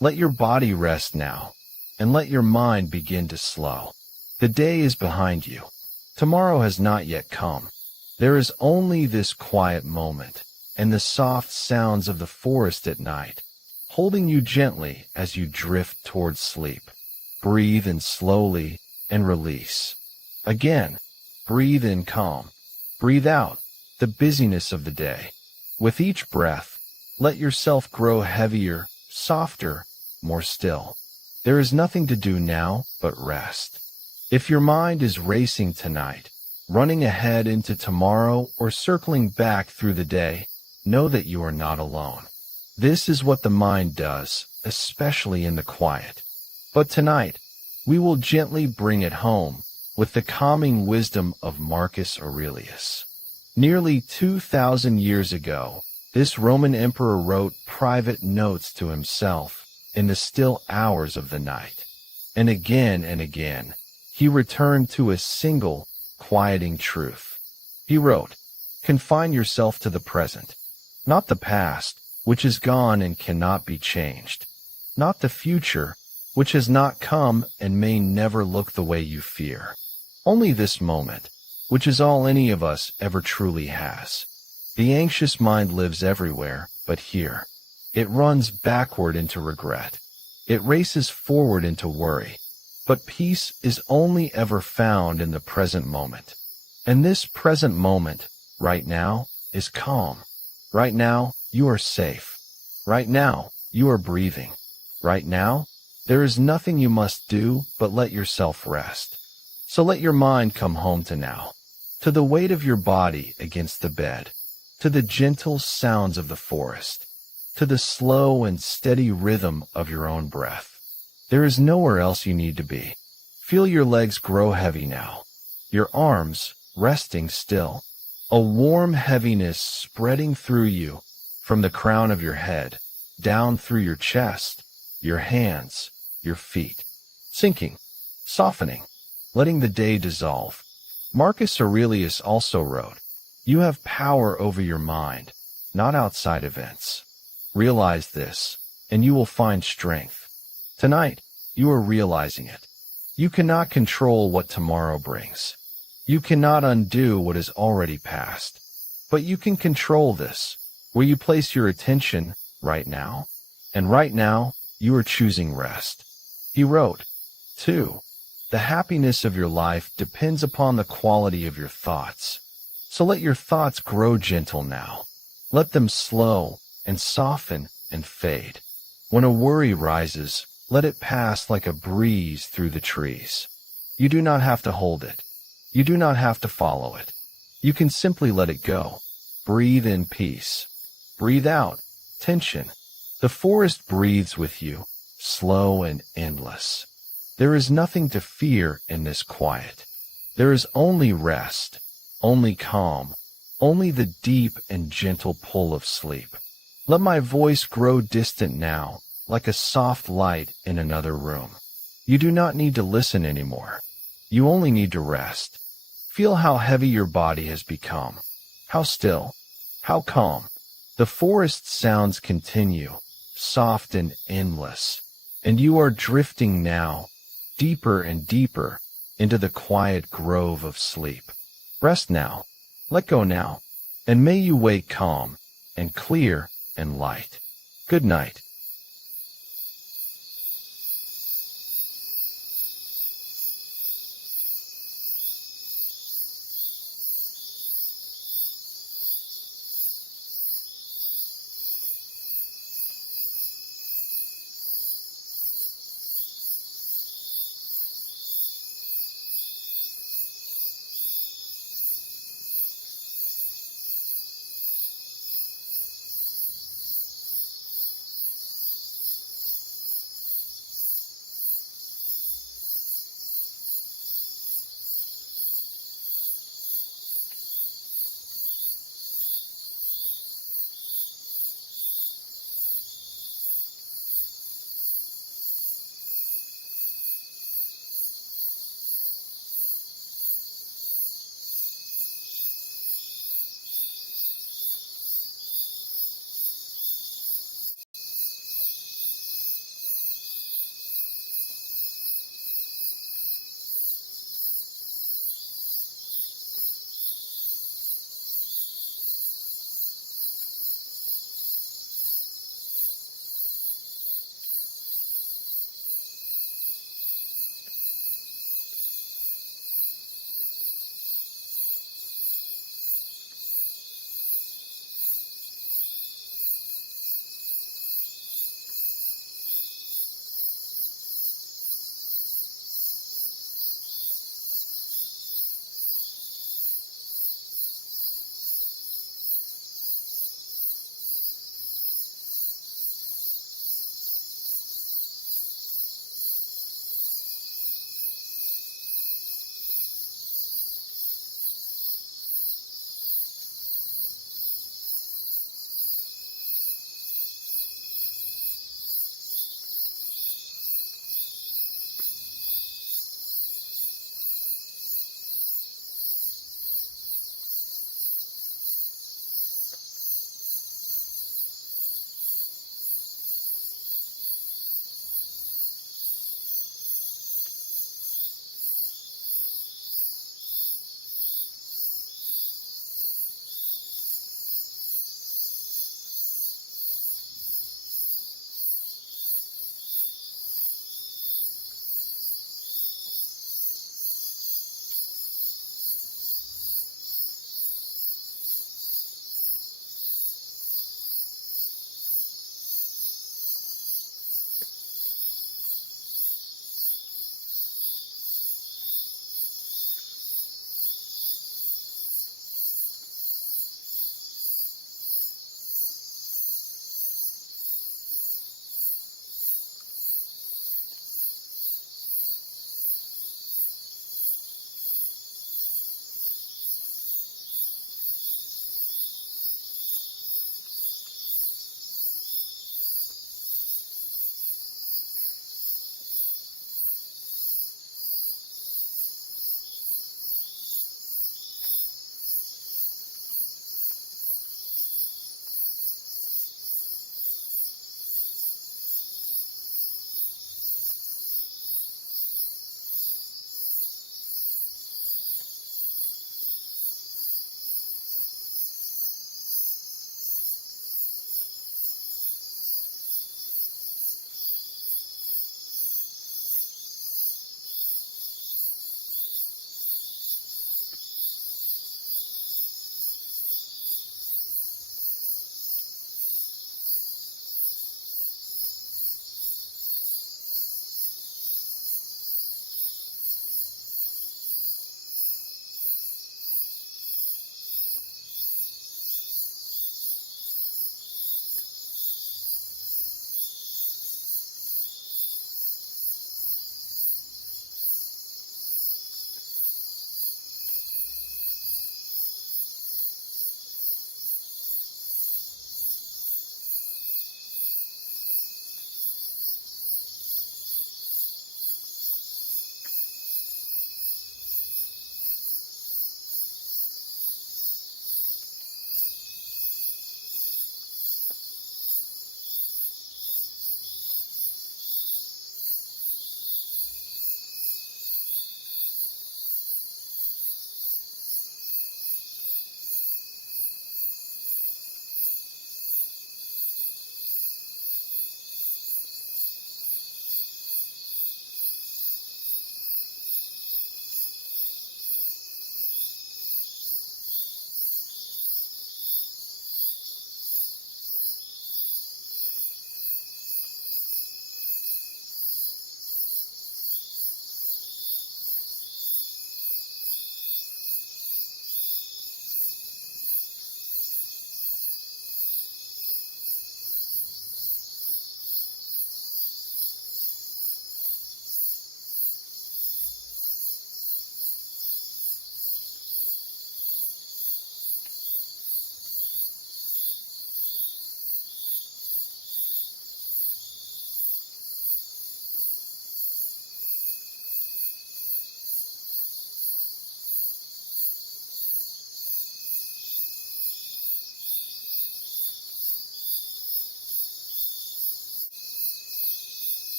Let your body rest now, and let your mind begin to slow. The day is behind you. Tomorrow has not yet come. There is only this quiet moment, and the soft sounds of the forest at night, holding you gently as you drift towards sleep. Breathe in slowly and release. Again, breathe in calm. Breathe out the busyness of the day. With each breath, let yourself grow heavier, softer, more still. There is nothing to do now but rest. If your mind is racing tonight, running ahead into tomorrow or circling back through the day, know that you are not alone. This is what the mind does, especially in the quiet. But tonight, we will gently bring it home with the calming wisdom of Marcus Aurelius. Nearly 2,000 years ago, this Roman emperor wrote private notes to himself in the still hours of the night. And again, he returned to a single, quieting truth. He wrote, "Confine yourself to the present, not the past, which is gone and cannot be changed, not the future, which has not come and may never look the way you fear. Only this moment, which is all any of us ever truly has. The anxious mind lives everywhere but here. It runs backward into regret. It races forward into worry. But peace is only ever found in the present moment. And this present moment, right now, is calm. Right now, you are safe. Right now, you are breathing. Right now, there is nothing you must do but let yourself rest. So let your mind come home to now, to the weight of your body against the bed, to the gentle sounds of the forest, to the slow and steady rhythm of your own breath. There is nowhere else you need to be. Feel your legs grow heavy now, your arms resting still, a warm heaviness spreading through you from the crown of your head, down through your chest, your hands, your feet, sinking, softening, letting the day dissolve. Marcus Aurelius also wrote, "You have power over your mind, not outside events. Realize this, and you will find strength." Tonight, you are realizing it. You cannot control what tomorrow brings. You cannot undo what is already past. But you can control this, where you place your attention right now. And right now, you are choosing rest. He wrote, too, "The happiness of your life depends upon the quality of your thoughts. So let your thoughts grow gentle now. Let them slow and soften and fade. When a worry rises, let it pass like a breeze through the trees. You do not have to hold it. You do not have to follow it. You can simply let it go. Breathe in peace. Breathe out tension. The forest breathes with you, slow and endless. There is nothing to fear in this quiet. There is only rest, only calm, only the deep and gentle pull of sleep. Let my voice grow distant now, like a soft light in another room. You do not need to listen anymore. You only need to rest. Feel how heavy your body has become, how still, how calm. The forest sounds continue, soft and endless, and you are drifting now, deeper and deeper, into the quiet grove of sleep. Rest now, let go now, and may you wake calm, and clear, and light. Good night.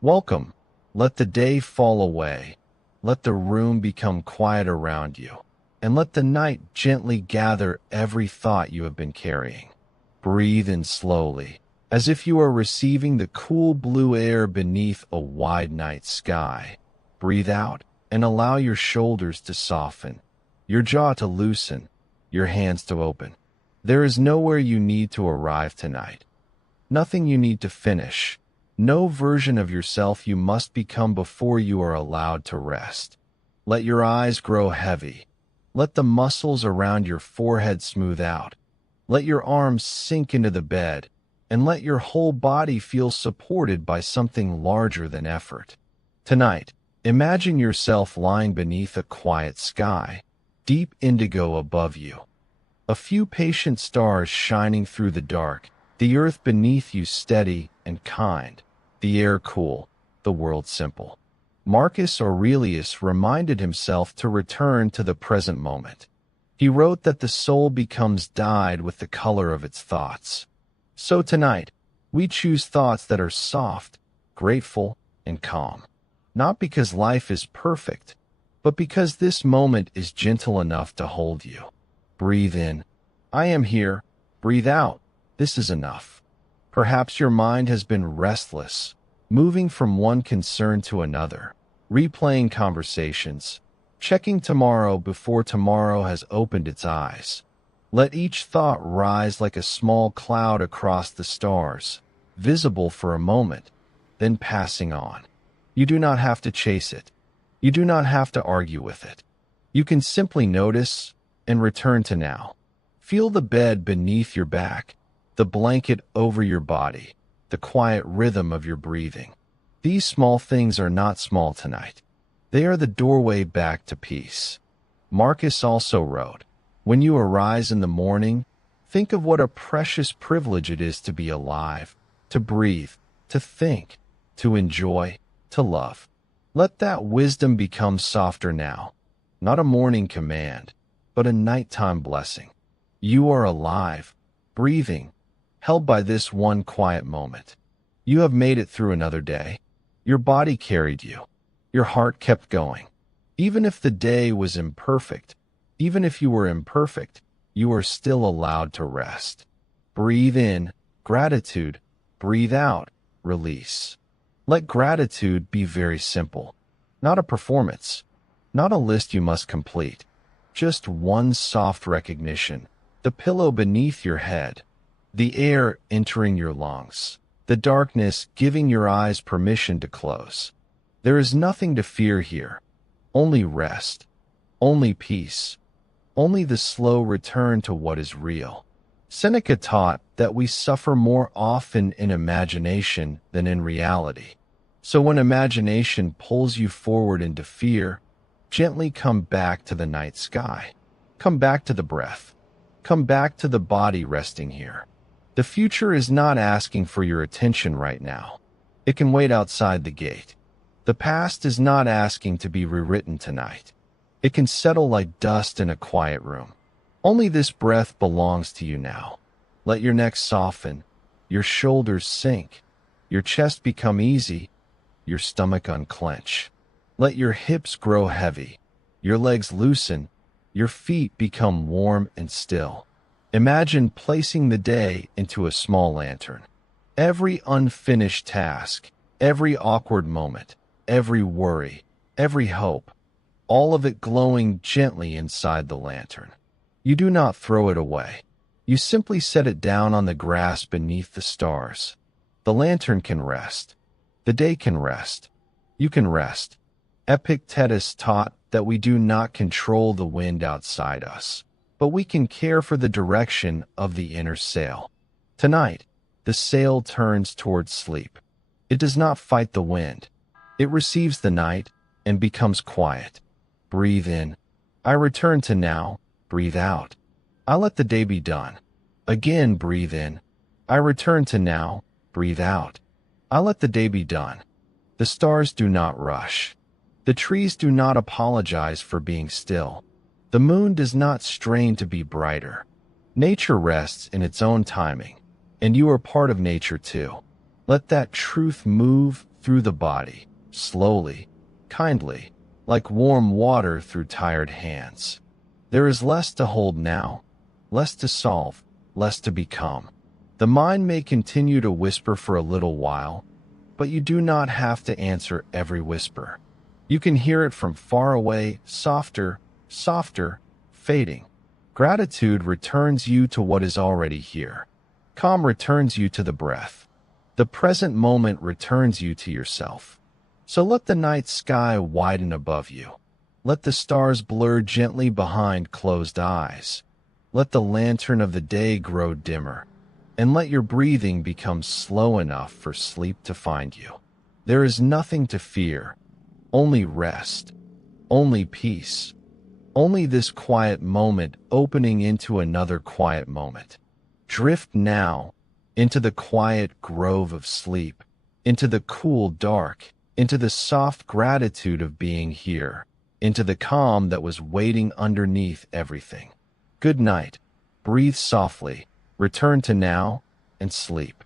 Welcome. Let the day fall away. Let the room become quiet around you. And let the night gently gather every thought you have been carrying. Breathe in slowly, as if you are receiving the cool blue air beneath a wide night sky. Breathe out and allow your shoulders to soften, your jaw to loosen, your hands to open. There is nowhere you need to arrive tonight. Nothing you need to finish. No version of yourself you must become before you are allowed to rest. Let your eyes grow heavy. Let the muscles around your forehead smooth out. Let your arms sink into the bed, and let your whole body feel supported by something larger than effort. Tonight, imagine yourself lying beneath a quiet sky, deep indigo above you. A few patient stars shining through the dark, the earth beneath you steady and kind, the air cool, the world simple. Marcus Aurelius reminded himself to return to the present moment. He wrote that the soul becomes dyed with the color of its thoughts. So tonight, we choose thoughts that are soft, grateful, and calm. Not because life is perfect, but because this moment is gentle enough to hold you. Breathe in. I am here. Breathe out. This is enough. Perhaps your mind has been restless, moving from one concern to another, replaying conversations, checking tomorrow before tomorrow has opened its eyes. Let each thought rise like a small cloud across the stars, visible for a moment, then passing on. You do not have to chase it. You do not have to argue with it. You can simply notice and return to now. Feel the bed beneath your back, the blanket over your body, the quiet rhythm of your breathing. These small things are not small tonight. They are the doorway back to peace. Marcus also wrote, when you arise in the morning, think of what a precious privilege it is to be alive, to breathe, to think, to enjoy, to love. Let that wisdom become softer now, not a morning command, but a nighttime blessing. You are alive, breathing, held by this one quiet moment. You have made it through another day. Your body carried you. Your heart kept going. Even if the day was imperfect, even if you were imperfect, you are still allowed to rest. Breathe in, gratitude. Breathe out, release. Let gratitude be very simple. Not a performance, not a list you must complete. Just one soft recognition. The pillow beneath your head, the air entering your lungs, the darkness giving your eyes permission to close. There is nothing to fear here. Only rest, only peace, only the slow return to what is real. Seneca taught that we suffer more often in imagination than in reality. So when imagination pulls you forward into fear, gently come back to the night sky. Come back to the breath. Come back to the body resting here. The future is not asking for your attention right now. It can wait outside the gate. The past is not asking to be rewritten tonight. It can settle like dust in a quiet room. Only this breath belongs to you now. Let your neck soften, your shoulders sink, your chest become easy, your stomach unclench. Let your hips grow heavy, your legs loosen, your feet become warm and still. Imagine placing the day into a small lantern. Every unfinished task, every awkward moment, every worry, every hope, all of it glowing gently inside the lantern. You do not throw it away. You simply set it down on the grass beneath the stars. The lantern can rest. The day can rest. You can rest. Epictetus taught that we do not control the wind outside us, but we can care for the direction of the inner sail. Tonight, the sail turns towards sleep. It does not fight the wind. It receives the night and becomes quiet. Breathe in. I return to now. Breathe out. I let the day be done. Again, breathe in. I return to now. Breathe out. I let the day be done. The stars do not rush. The trees do not apologize for being still. The moon does not strain to be brighter. Nature rests in its own timing, and you are part of nature too. Let that truth move through the body, slowly, kindly, like warm water through tired hands. There is less to hold now, less to solve, less to become. The mind may continue to whisper for a little while, but you do not have to answer every whisper. You can hear it from far away, softer, softer, fading. Gratitude returns you to what is already here. Calm returns you to the breath. The present moment returns you to yourself. So let the night sky widen above you. Let the stars blur gently behind closed eyes. Let the lantern of the day grow dimmer. And let your breathing become slow enough for sleep to find you. There is nothing to fear, only rest, only peace, only this quiet moment opening into another quiet moment. Drift now into the quiet grove of sleep, into the cool dark, into the soft gratitude of being here, into the calm that was waiting underneath everything. Good night. Breathe softly. Return to now and sleep.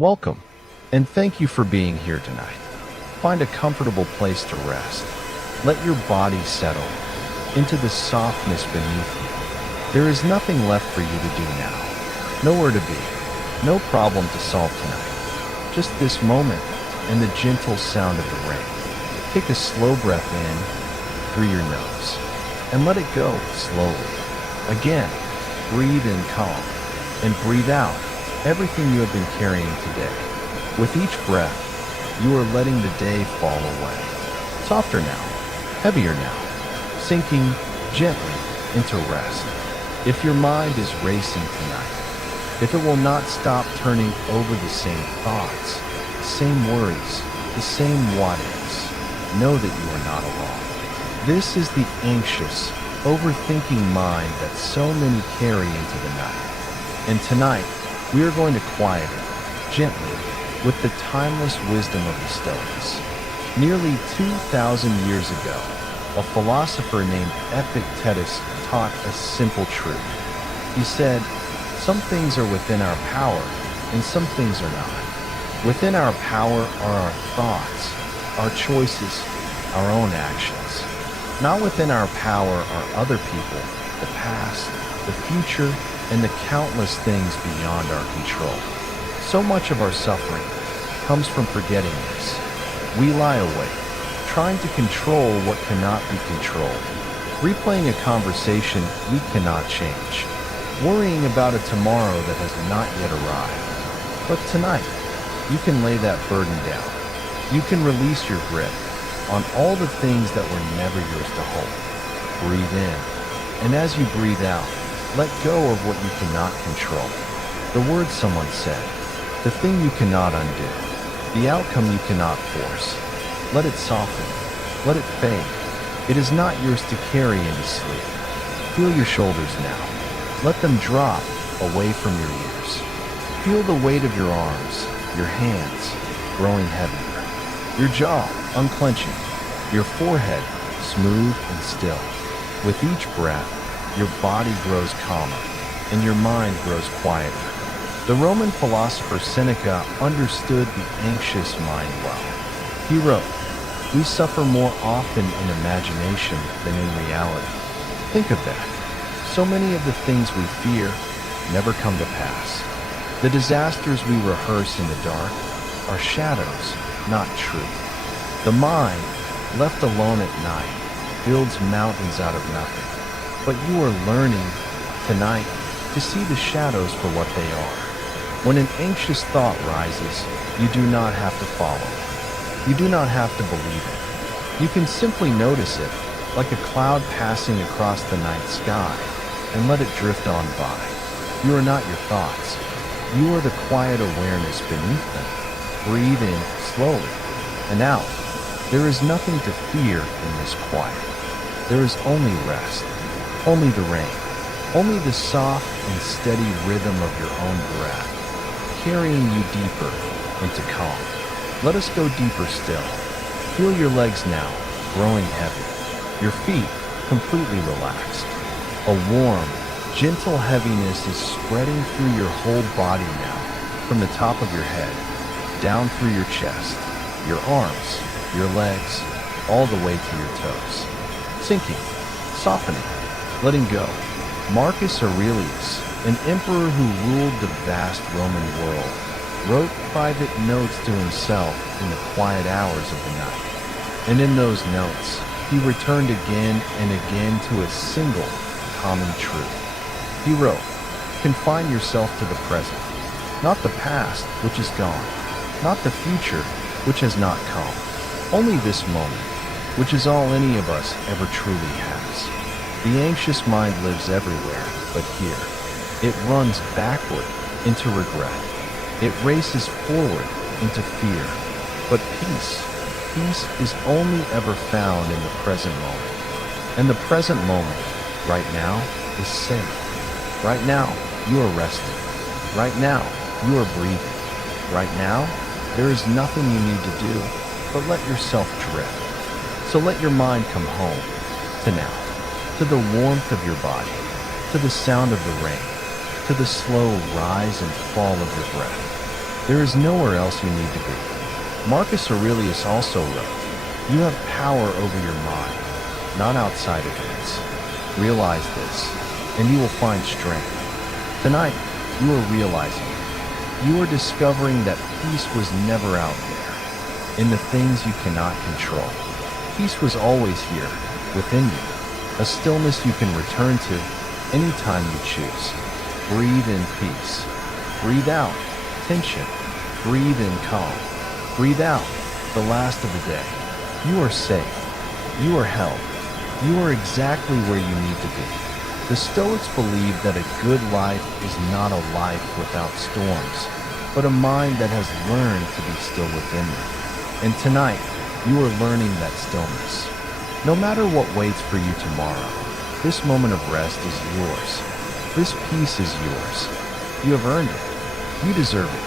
Welcome, and thank you for being here tonight. Find a comfortable place to rest. Let your body settle into the softness beneath you. There is nothing left for you to do now. Nowhere to be. No problem to solve tonight. Just this moment and the gentle sound of the rain. Take a slow breath in through your nose and let it go slowly. Again, breathe in calm and breathe out everything you have been carrying today. With each breath, you are letting the day fall away. Softer now, heavier now, sinking gently into rest. If your mind is racing tonight, if it will not stop turning over the same thoughts, the same worries, the same what-ifs, know that you are not alone. This is the anxious, overthinking mind that so many carry into the night. And tonight, we are going to quiet it gently with the timeless wisdom of the Stoics. Nearly 2,000 years ago, a philosopher named Epictetus taught a simple truth. He said, "Some things are within our power, and some things are not. Within our power are our thoughts, our choices, our own actions. Not within our power are other people, the past, the future, and the countless things beyond our control." So much of our suffering comes from forgetting this. We lie awake, trying to control what cannot be controlled, replaying a conversation we cannot change, worrying about a tomorrow that has not yet arrived. But tonight, you can lay that burden down. You can release your grip on all the things that were never yours to hold. Breathe in, and as you breathe out, let go of what you cannot control. The words someone said, the thing you cannot undo, the outcome you cannot force. Let it soften, let it fade. It is not yours to carry into sleep. Feel your shoulders now. Let them drop away from your ears. Feel the weight of your arms, your hands growing heavier, your jaw unclenching, your forehead smooth and still. With each breath, your body grows calmer and your mind grows quieter. The Roman philosopher Seneca understood the anxious mind well. He wrote, "We suffer more often in imagination than in reality." Think of that. So many of the things we fear never come to pass. The disasters we rehearse in the dark are shadows, not truth. The mind, left alone at night, builds mountains out of nothing. But you are learning tonight to see the shadows for what they are. When an anxious thought rises, you do not have to follow it. You do not have to believe it. You can simply notice it, like a cloud passing across the night sky, and let it drift on by. You are not your thoughts. You are the quiet awareness beneath them. Breathe in slowly and out. There is nothing to fear in this quiet. There is only rest, only the rain, only the soft and steady rhythm of your own breath, carrying you deeper into calm. Let us go deeper still. Feel your legs now, growing heavy. Your feet completely relaxed. A warm, gentle heaviness is spreading through your whole body now, from the top of your head, down through your chest, your arms, your legs, all the way to your toes. Sinking, softening, letting go. Marcus Aurelius, an emperor who ruled the vast Roman world, wrote private notes to himself in the quiet hours of the night. And in those notes, he returned again and again to a single common truth. He wrote, "Confine yourself to the present, not the past, which is gone, not the future, which has not come. Only this moment, which is all any of us ever truly has." The anxious mind lives everywhere but here. It runs backward into regret. It races forward into fear. But peace is only ever found in the present moment. And the present moment, right now, is safe. Right now, you are resting. Right now, you are breathing. Right now, there is nothing you need to do but let yourself drift. So let your mind come home to now, to the warmth of your body, to the sound of the rain, to the slow rise and fall of your breath. There is nowhere else you need to be. Marcus Aurelius also wrote, "You have power over your mind, not outside events. Realize this, and you will find strength." Tonight, you are realizing it. You are discovering that peace was never out there, in the things you cannot control. Peace was always here, within you, a stillness you can return to anytime you choose. Breathe in peace. Breathe out tension. Breathe in calm. Breathe out the last of the day. You are safe. You are held. You are exactly where you need to be. The Stoics believe that a good life is not a life without storms, but a mind that has learned to be still within them. And tonight, you are learning that stillness. No matter what waits for you tomorrow, this moment of rest is yours. This peace is yours. You have earned it. You deserve it.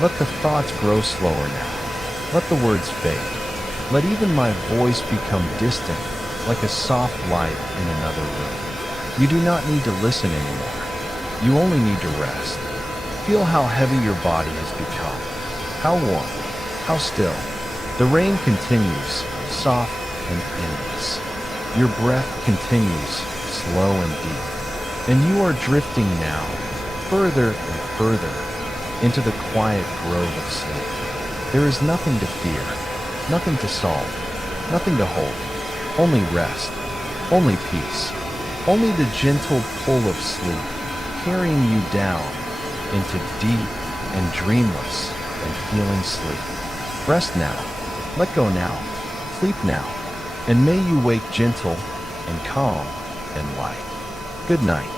Let the thoughts grow slower now. Let the words fade. Let even my voice become distant, like a soft light in another room. You do not need to listen anymore. You only need to rest. Feel how heavy your body has become. How warm. How still. The rain continues, soft and endless. Your breath continues, slow and deep. And you are drifting now, further and further, into the quiet grove of sleep. There is nothing to fear, nothing to solve, nothing to hold. Only rest, only peace, only the gentle pull of sleep, carrying you down into deep and dreamless and healing sleep. Rest now, let go now, sleep now, and may you wake gentle and calm and light. Good night.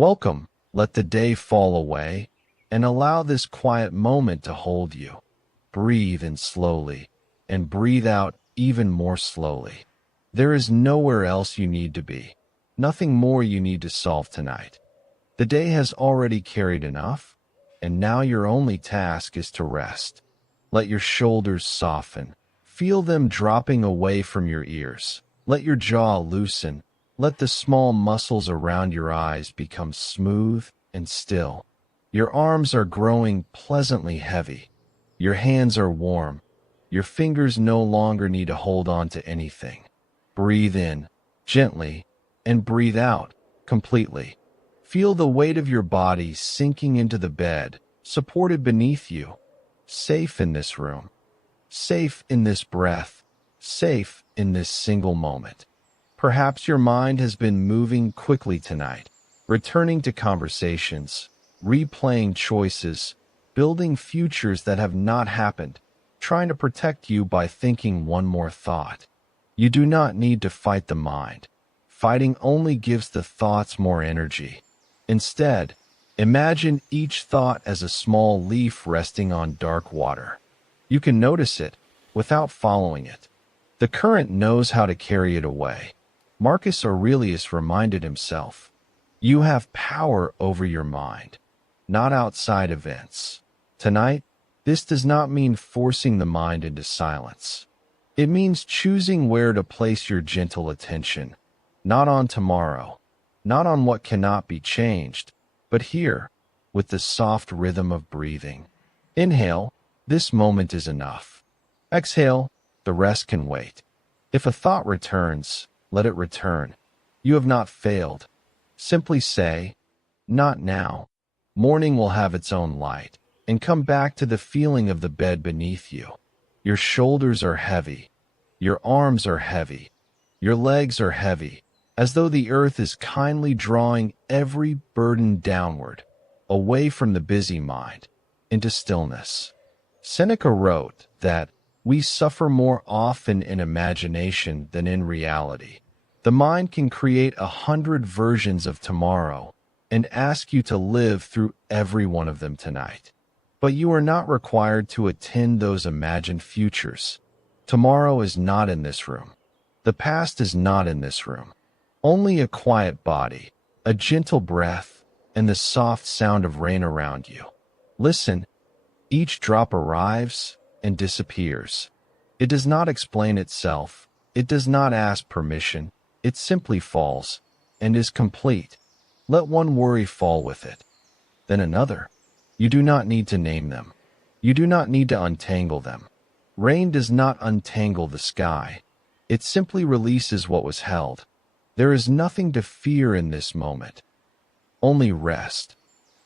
Welcome. Let the day fall away and allow this quiet moment to hold you. Breathe in slowly and breathe out even more slowly. There is nowhere else you need to be. Nothing more you need to solve tonight. The day has already carried enough, and now your only task is to rest. Let your shoulders soften. Feel them dropping away from your ears. Let your jaw loosen. Let the small muscles around your eyes become smooth and still. Your arms are growing pleasantly heavy. Your hands are warm. Your fingers no longer need to hold on to anything. Breathe in, gently, and breathe out, completely. Feel the weight of your body sinking into the bed, supported beneath you. Safe in this room. Safe in this breath. Safe in this single moment. Perhaps your mind has been moving quickly tonight, returning to conversations, replaying choices, building futures that have not happened, trying to protect you by thinking one more thought. You do not need to fight the mind. Fighting only gives the thoughts more energy. Instead, imagine each thought as a small leaf resting on dark water. You can notice it without following it. The current knows how to carry it away. Marcus Aurelius reminded himself, "You have power over your mind, not outside events." Tonight, this does not mean forcing the mind into silence. It means choosing where to place your gentle attention, not on tomorrow, not on what cannot be changed, but here, with the soft rhythm of breathing. Inhale, this moment is enough. Exhale, the rest can wait. If a thought returns, let it return. You have not failed. Simply say, "Not now." Morning will have its own light, and come back to the feeling of the bed beneath you. Your shoulders are heavy. Your arms are heavy. Your legs are heavy, as though the earth is kindly drawing every burden downward, away from the busy mind, into stillness. Seneca wrote that we suffer more often in imagination than in reality. The mind can create 100 versions of tomorrow and ask you to live through every one of them tonight. But you are not required to attend those imagined futures. Tomorrow is not in this room. The past is not in this room. Only a quiet body, a gentle breath, and the soft sound of rain around you. Listen, each drop arrives and disappears. It does not explain itself. It does not ask permission. It simply falls and is complete. Let one worry fall with it, then another. You do not need to name them. You do not need to untangle them. Rain does not untangle the sky. It simply releases what was held. There is nothing to fear in this moment. Only rest.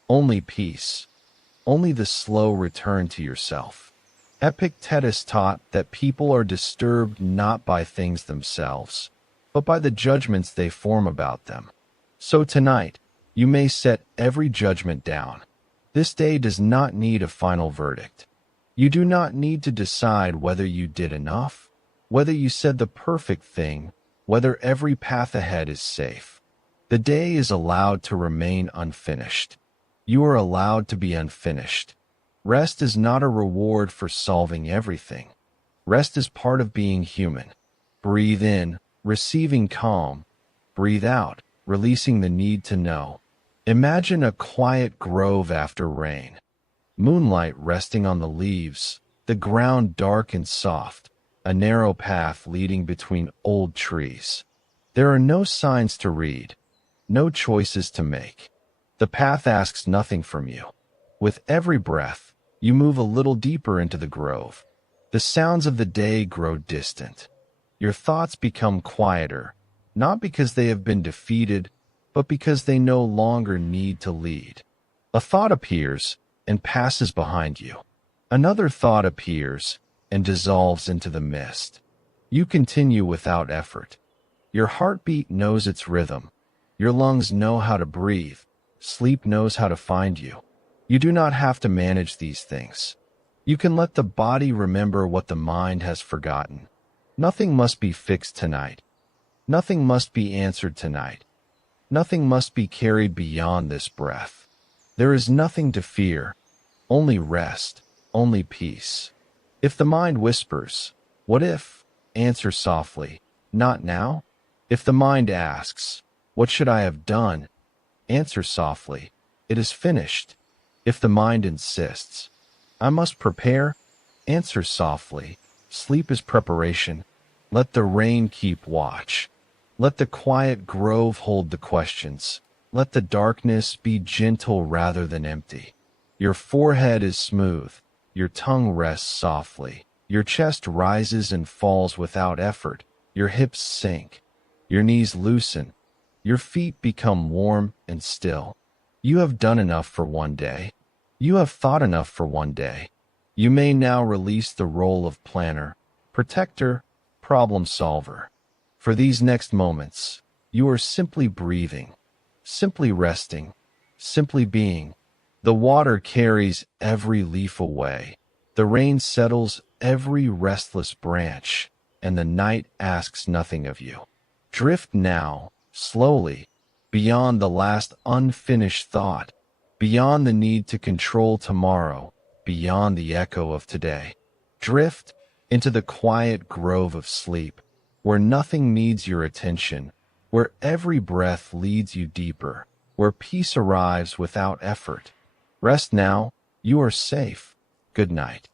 Only peace. Only the slow return to yourself. Epictetus taught that people are disturbed not by things themselves, but by the judgments they form about them. So tonight, you may set every judgment down. This day does not need a final verdict. You do not need to decide whether you did enough, whether you said the perfect thing, whether every path ahead is safe. The day is allowed to remain unfinished. You are allowed to be unfinished. Rest is not a reward for solving everything. Rest is part of being human. Breathe in, receiving calm. Breathe out, releasing the need to know. Imagine a quiet grove after rain. Moonlight resting on the leaves, the ground dark and soft, a narrow path leading between old trees. There are no signs to read, no choices to make. The path asks nothing from you. With every breath, you move a little deeper into the grove. The sounds of the day grow distant. Your thoughts become quieter, not because they have been defeated, but because they no longer need to lead. A thought appears and passes behind you. Another thought appears and dissolves into the mist. You continue without effort. Your heartbeat knows its rhythm. Your lungs know how to breathe. Sleep knows how to find you. You do not have to manage these things. You can let the body remember what the mind has forgotten. Nothing must be fixed tonight. Nothing must be answered tonight. Nothing must be carried beyond this breath. There is nothing to fear, only rest, only peace. If the mind whispers, "What if?" answer softly, "Not now." If the mind asks, "What should I have done?" answer softly, "It is finished." If the mind insists, "I must prepare," answer softly, "Sleep is preparation." Let the rain keep watch. Let the quiet grove hold the questions. Let the darkness be gentle rather than empty. Your forehead is smooth. Your tongue rests softly. Your chest rises and falls without effort. Your hips sink. Your knees loosen. Your feet become warm and still. You have done enough for one day. You have thought enough for one day. You may now release the role of planner, protector, problem solver. For these next moments, you are simply breathing, simply resting, simply being. The water carries every leaf away. The rain settles every restless branch, and the night asks nothing of you. Drift now, slowly, beyond the last unfinished thought, beyond the need to control tomorrow, beyond the echo of today. Drift into the quiet grove of sleep, where nothing needs your attention, where every breath leads you deeper, where peace arrives without effort. Rest now, you are safe. Good night.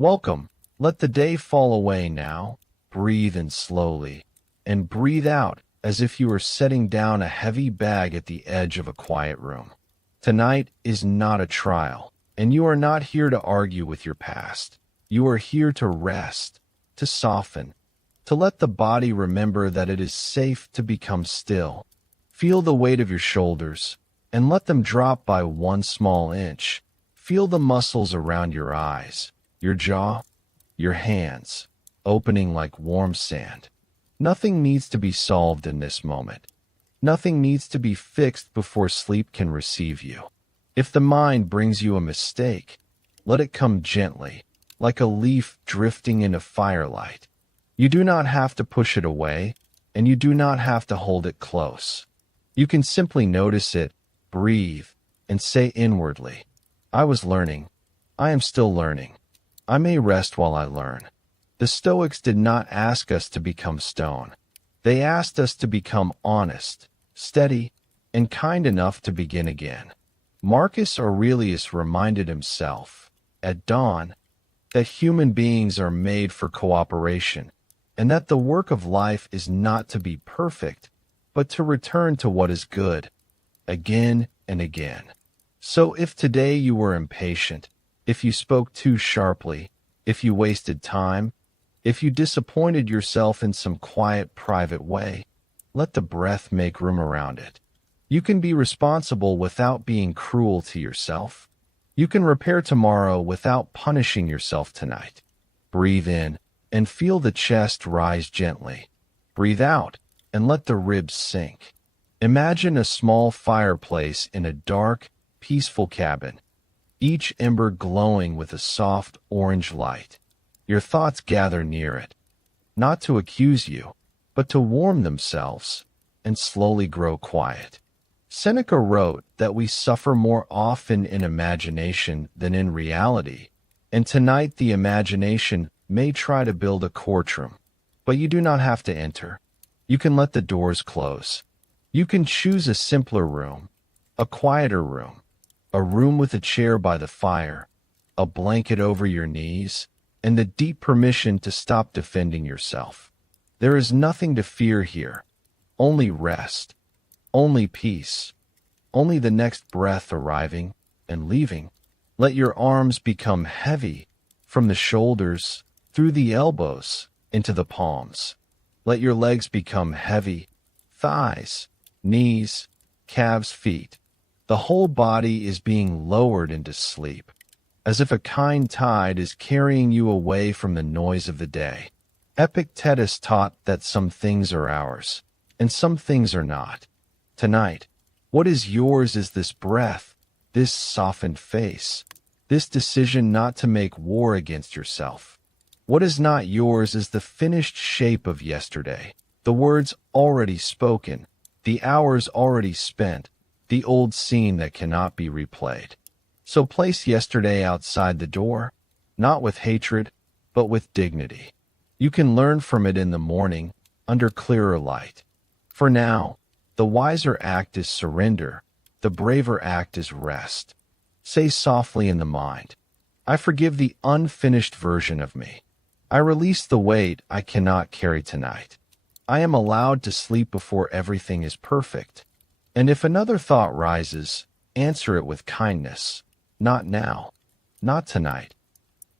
Welcome. Let the day fall away now. Breathe in slowly, and breathe out as if you were setting down a heavy bag at the edge of a quiet room. Tonight is not a trial, and you are not here to argue with your past. You are here to rest, to soften, to let the body remember that it is safe to become still. Feel the weight of your shoulders, and let them drop by 1 small inch. Feel the muscles around your eyes, your jaw, your hands, opening like warm sand. Nothing needs to be solved in this moment. Nothing needs to be fixed before sleep can receive you. If the mind brings you a mistake, let it come gently, like a leaf drifting into firelight. You do not have to push it away, and you do not have to hold it close. You can simply notice it, breathe, and say inwardly, I was learning. I am still learning. I may rest while I learn. The Stoics did not ask us to become stone. They asked us to become honest, steady, and kind enough to begin again. Marcus Aurelius reminded himself, at dawn, that human beings are made for cooperation, and that the work of life is not to be perfect, but to return to what is good, again and again. So if today you were impatient, if you spoke too sharply, if you wasted time, if you disappointed yourself in some quiet, private way, let the breath make room around it. You can be responsible without being cruel to yourself. You can repair tomorrow without punishing yourself tonight. Breathe in and feel the chest rise gently. Breathe out and let the ribs sink. Imagine a small fireplace in a dark, peaceful cabin, each ember glowing with a soft orange light. Your thoughts gather near it, not to accuse you, but to warm themselves and slowly grow quiet. Seneca wrote that we suffer more often in imagination than in reality, and tonight the imagination may try to build a courtroom, but you do not have to enter. You can let the doors close. You can choose a simpler room, a quieter room, a room with a chair by the fire, a blanket over your knees, and the deep permission to stop defending yourself. There is nothing to fear here, only rest, only peace, only the next breath arriving and leaving. Let your arms become heavy from the shoulders, through the elbows, into the palms. Let your legs become heavy, thighs, knees, calves, feet. The whole body is being lowered into sleep, as if a kind tide is carrying you away from the noise of the day. Epictetus taught that some things are ours, and some things are not. Tonight, what is yours is this breath, this softened face, this decision not to make war against yourself. What is not yours is the finished shape of yesterday, the words already spoken, the hours already spent, the old scene that cannot be replayed. So place yesterday outside the door, not with hatred, but with dignity. You can learn from it in the morning, under clearer light. For now, the wiser act is surrender, the braver act is rest. Say softly in the mind, I forgive the unfinished version of me. I release the weight I cannot carry tonight. I am allowed to sleep before everything is perfect. And if another thought rises, answer it with kindness. Not now. Not tonight.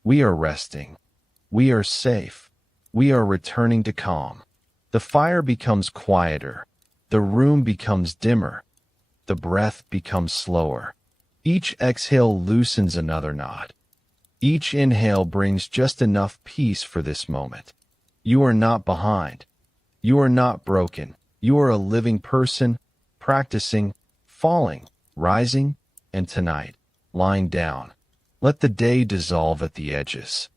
We are resting. We are safe. We are returning to calm. The fire becomes quieter. The room becomes dimmer. The breath becomes slower. Each exhale loosens another knot. Each inhale brings just enough peace for this moment. You are not behind. You are not broken. You are a living person, practicing, falling, rising, and tonight, lying down. Let the day dissolve at the edges.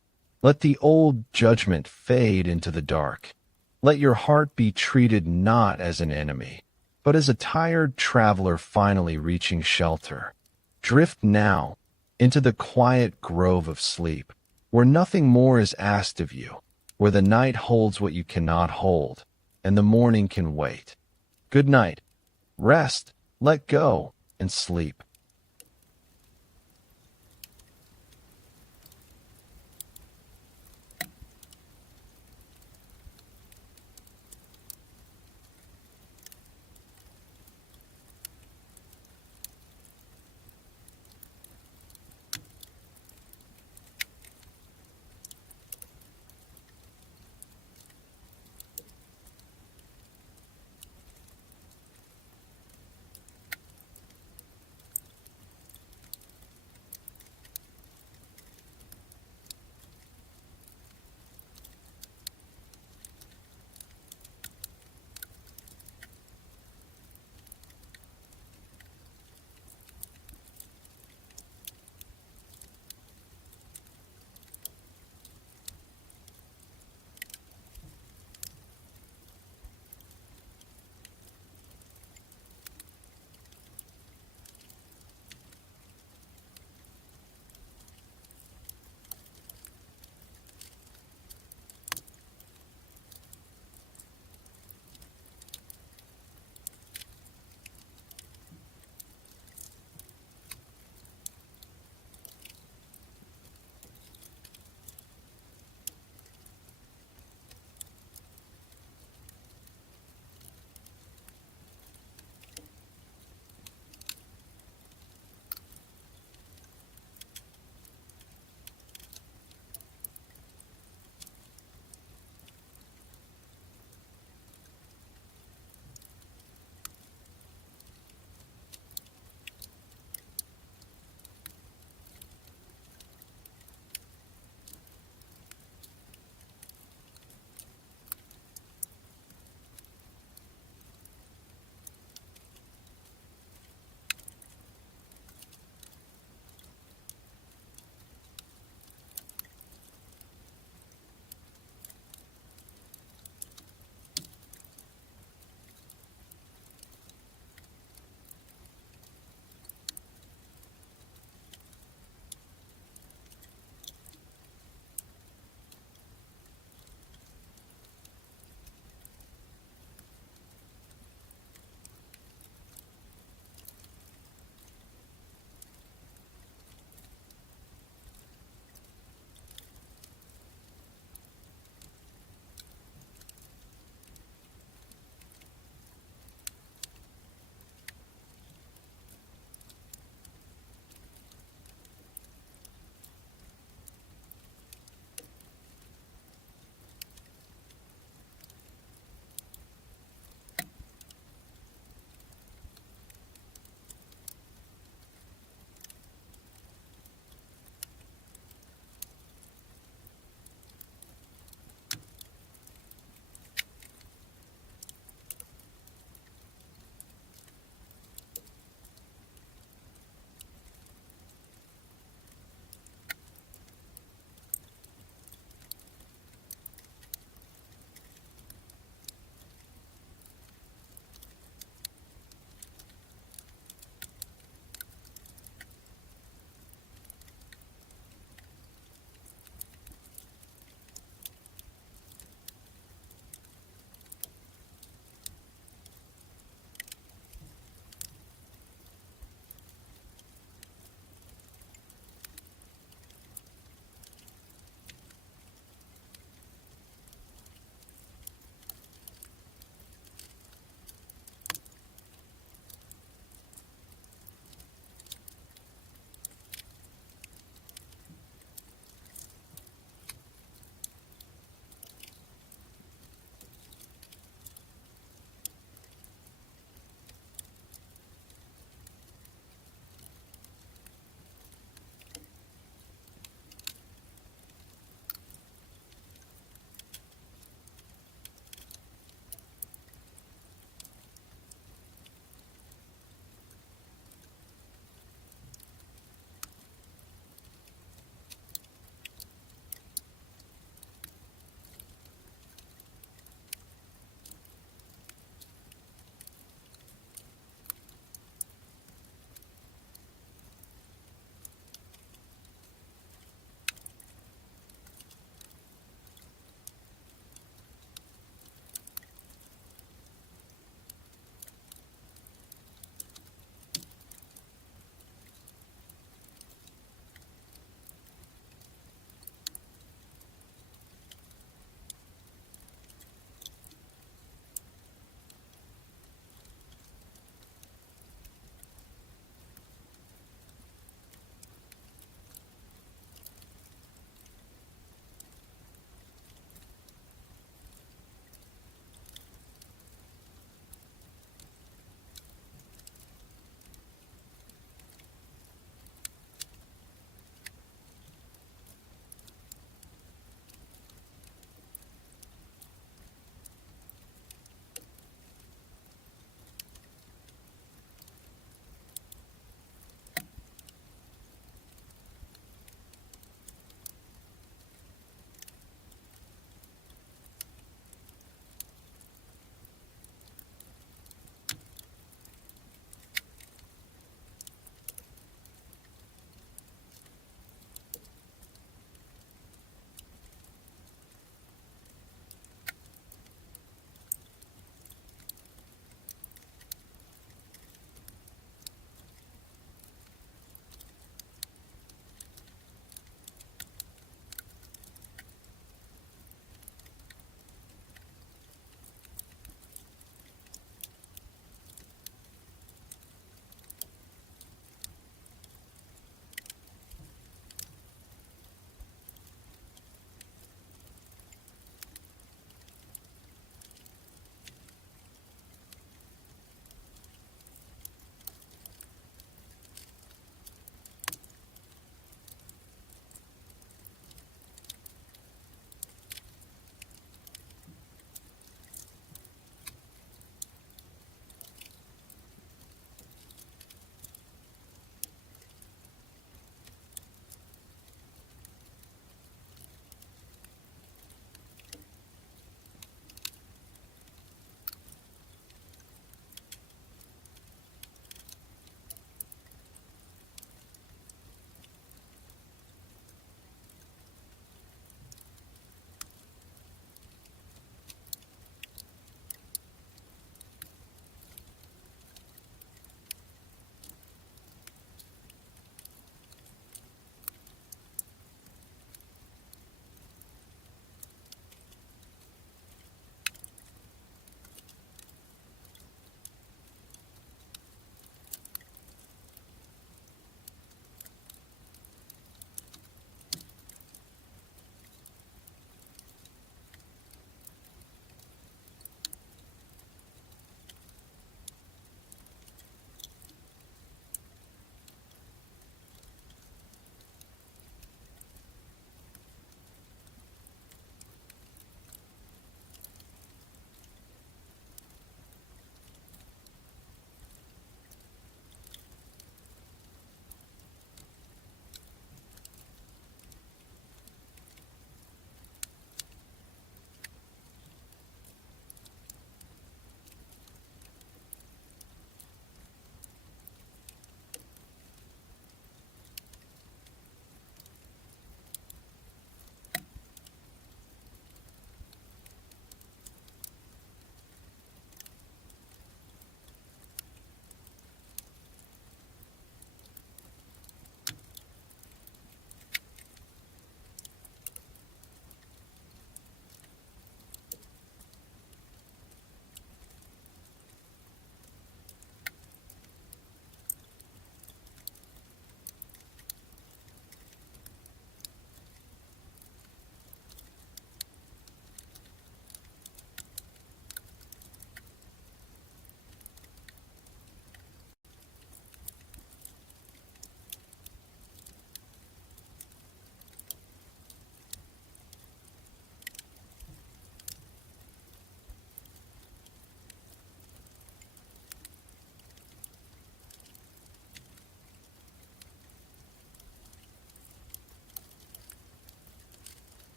Let the old judgment fade into the dark. Let your heart be treated not as an enemy, but as a tired traveler finally reaching shelter. Drift now into the quiet grove of sleep, where nothing more is asked of you, where the night holds what you cannot hold, and the morning can wait. Good night. Rest, let go, and sleep.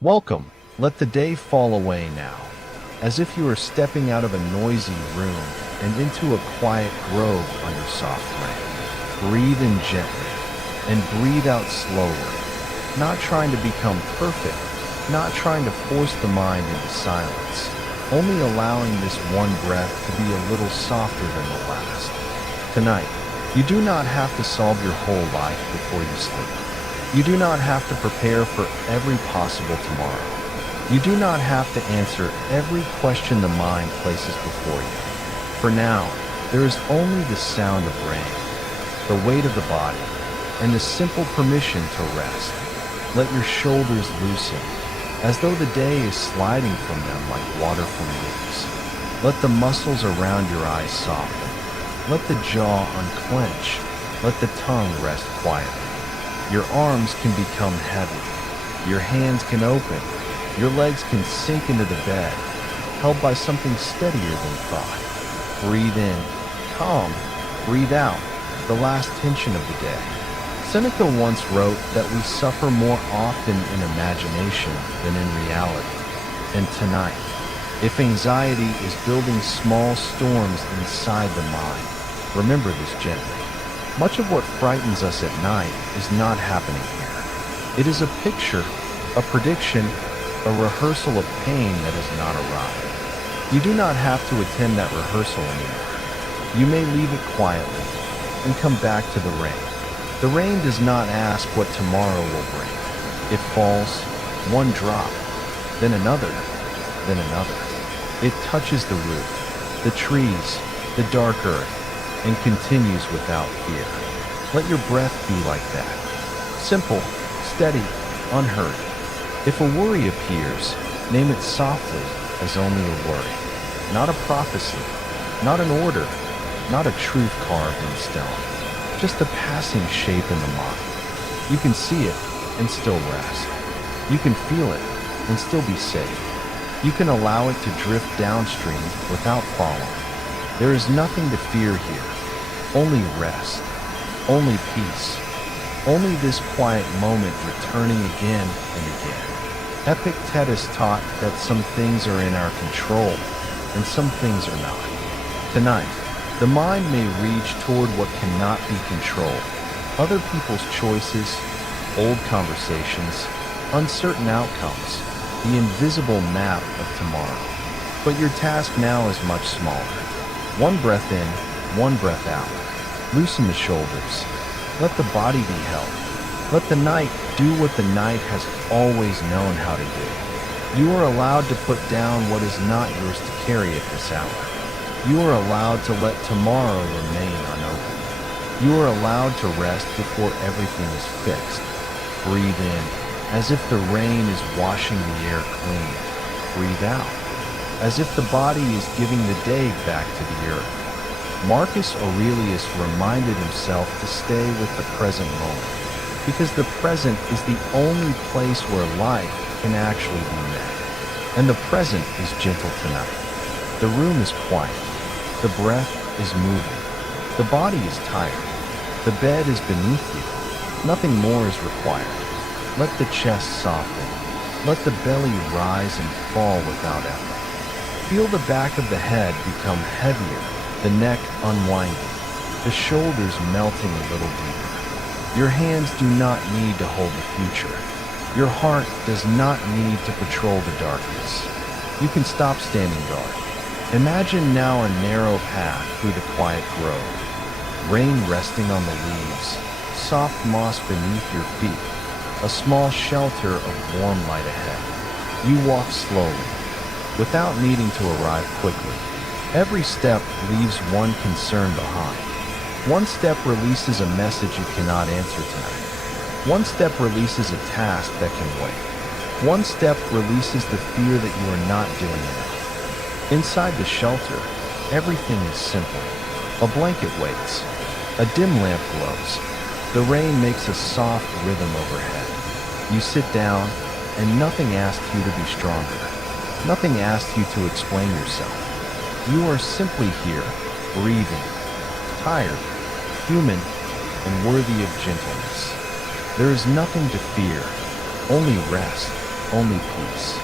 Welcome. Let the day fall away now, as if you are stepping out of a noisy room and into a quiet grove under soft rain. Breathe in gently and breathe out slowly, not trying to become perfect, not trying to force the mind into silence, only allowing this one breath to be a little softer than the last. Tonight, you do not have to solve your whole life before you sleep. You do not have to prepare for every possible tomorrow. You do not have to answer every question the mind places before you. For now, there is only the sound of rain, the weight of the body, and the simple permission to rest. Let your shoulders loosen, as though the day is sliding from them like water from leaves. Let the muscles around your eyes soften. Let the jaw unclench. Let the tongue rest quietly. Your arms can become heavy. Your hands can open. Your legs can sink into the bed, held by something steadier than thought. Breathe in, calm. Breathe out, the last tension of the day. Seneca once wrote that we suffer more often in imagination than in reality. And tonight, if anxiety is building small storms inside the mind, remember this gently. Much of what frightens us at night is not happening here. It is a picture, a prediction, a rehearsal of pain that has not arrived. You do not have to attend that rehearsal anymore. You may leave it quietly and come back to the rain. The rain does not ask what tomorrow will bring. It falls, one drop, then another, then another. It touches the roof, the trees, the dark earth, and continues without fear. Let your breath be like that. Simple, steady, unhurried. If a worry appears, name it softly as only a worry. Not a prophecy, not an order, not a truth carved in stone. Just a passing shape in the mind. You can see it and still rest. You can feel it and still be safe. You can allow it to drift downstream without following. There is nothing to fear here. Only rest. Only peace. Only this quiet moment returning again and again. Epictetus taught that some things are in our control and some things are not. Tonight, the mind may reach toward what cannot be controlled. Other people's choices, old conversations, uncertain outcomes, the invisible map of tomorrow. But your task now is much smaller. One breath in, one breath out. Loosen the shoulders. Let the body be held. Let the night do what the night has always known how to do. You are allowed to put down what is not yours to carry at this hour. You are allowed to let tomorrow remain unopened. You are allowed to rest before everything is fixed. Breathe in, as if the rain is washing the air clean. Breathe out, as if the body is giving the day back to the earth. Marcus Aurelius reminded himself to stay with the present moment, because the present is the only place where life can actually be met. And the present is gentle tonight. The room is quiet. The breath is moving. The body is tired. The bed is beneath you. Nothing more is required. Let the chest soften. Let the belly rise and fall without effort. Feel the back of the head become heavier, the neck unwinding, the shoulders melting a little deeper. Your hands do not need to hold the future. Your heart does not need to patrol the darkness. You can stop standing guard. Imagine now a narrow path through the quiet grove. Rain resting on the leaves, soft moss beneath your feet, a small shelter of warm light ahead. You walk slowly, without needing to arrive quickly. Every step leaves one concern behind. One step releases a message you cannot answer tonight. One step releases a task that can wait. One step releases the fear that you are not doing enough. Inside the shelter, everything is simple. A blanket waits. A dim lamp glows. The rain makes a soft rhythm overhead. You sit down, and nothing asks you to be stronger. Nothing asks you to explain yourself. You are simply here, breathing, tired, human, and worthy of gentleness. There is nothing to fear, only rest, only peace.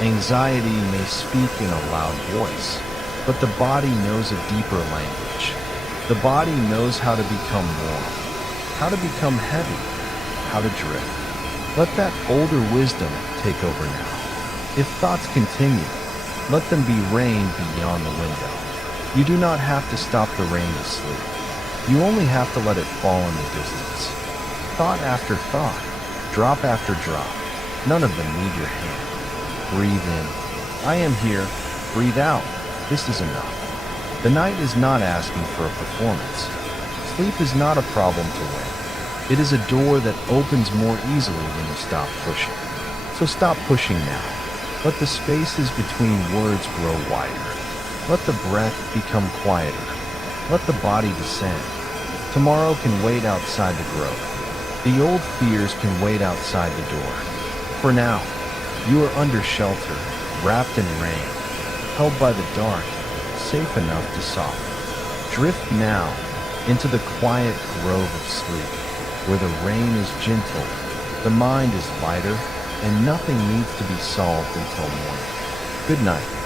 Anxiety may speak in a loud voice, but the body knows a deeper language. The body knows how to become warm, how to become heavy, how to drift. Let that older wisdom take over now. If thoughts continue, let them be rain beyond the window. You do not have to stop the rain to sleep. You only have to let it fall in the distance. Thought after thought, drop after drop, none of them need your hand. Breathe in. I am here. Breathe out. This is enough. The night is not asking for a performance. Sleep is not a problem to win. It is a door that opens more easily when you stop pushing. So stop pushing now. Let the spaces between words grow wider. Let the breath become quieter. Let the body descend. Tomorrow can wait outside the grove. The old fears can wait outside the door. For now, you are under shelter, wrapped in rain, held by the dark, safe enough to soften. Drift now into the quiet grove of sleep, where the rain is gentle, the mind is lighter, and nothing needs to be solved until morning. Good night.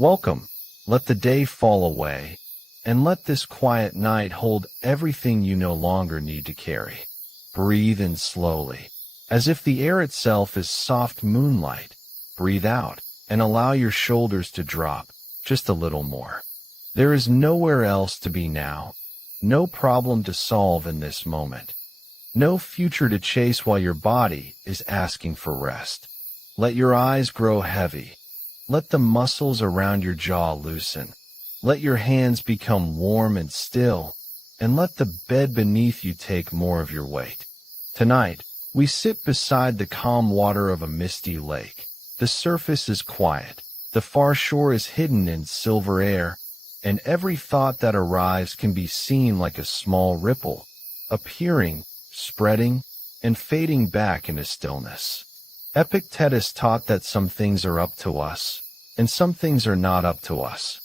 Welcome. Let the day fall away, and let this quiet night hold everything you no longer need to carry. Breathe in slowly, as if the air itself is soft moonlight. Breathe out, and allow your shoulders to drop just a little more. There is nowhere else to be now, no problem to solve in this moment, no future to chase while your body is asking for rest. Let your eyes grow heavy. Let the muscles around your jaw loosen. Let your hands become warm and still, and let the bed beneath you take more of your weight. Tonight, we sit beside the calm water of a misty lake. The surface is quiet. The far shore is hidden in silver air, and every thought that arrives can be seen like a small ripple, appearing, spreading, and fading back into stillness. Epictetus taught that some things are up to us, and some things are not up to us.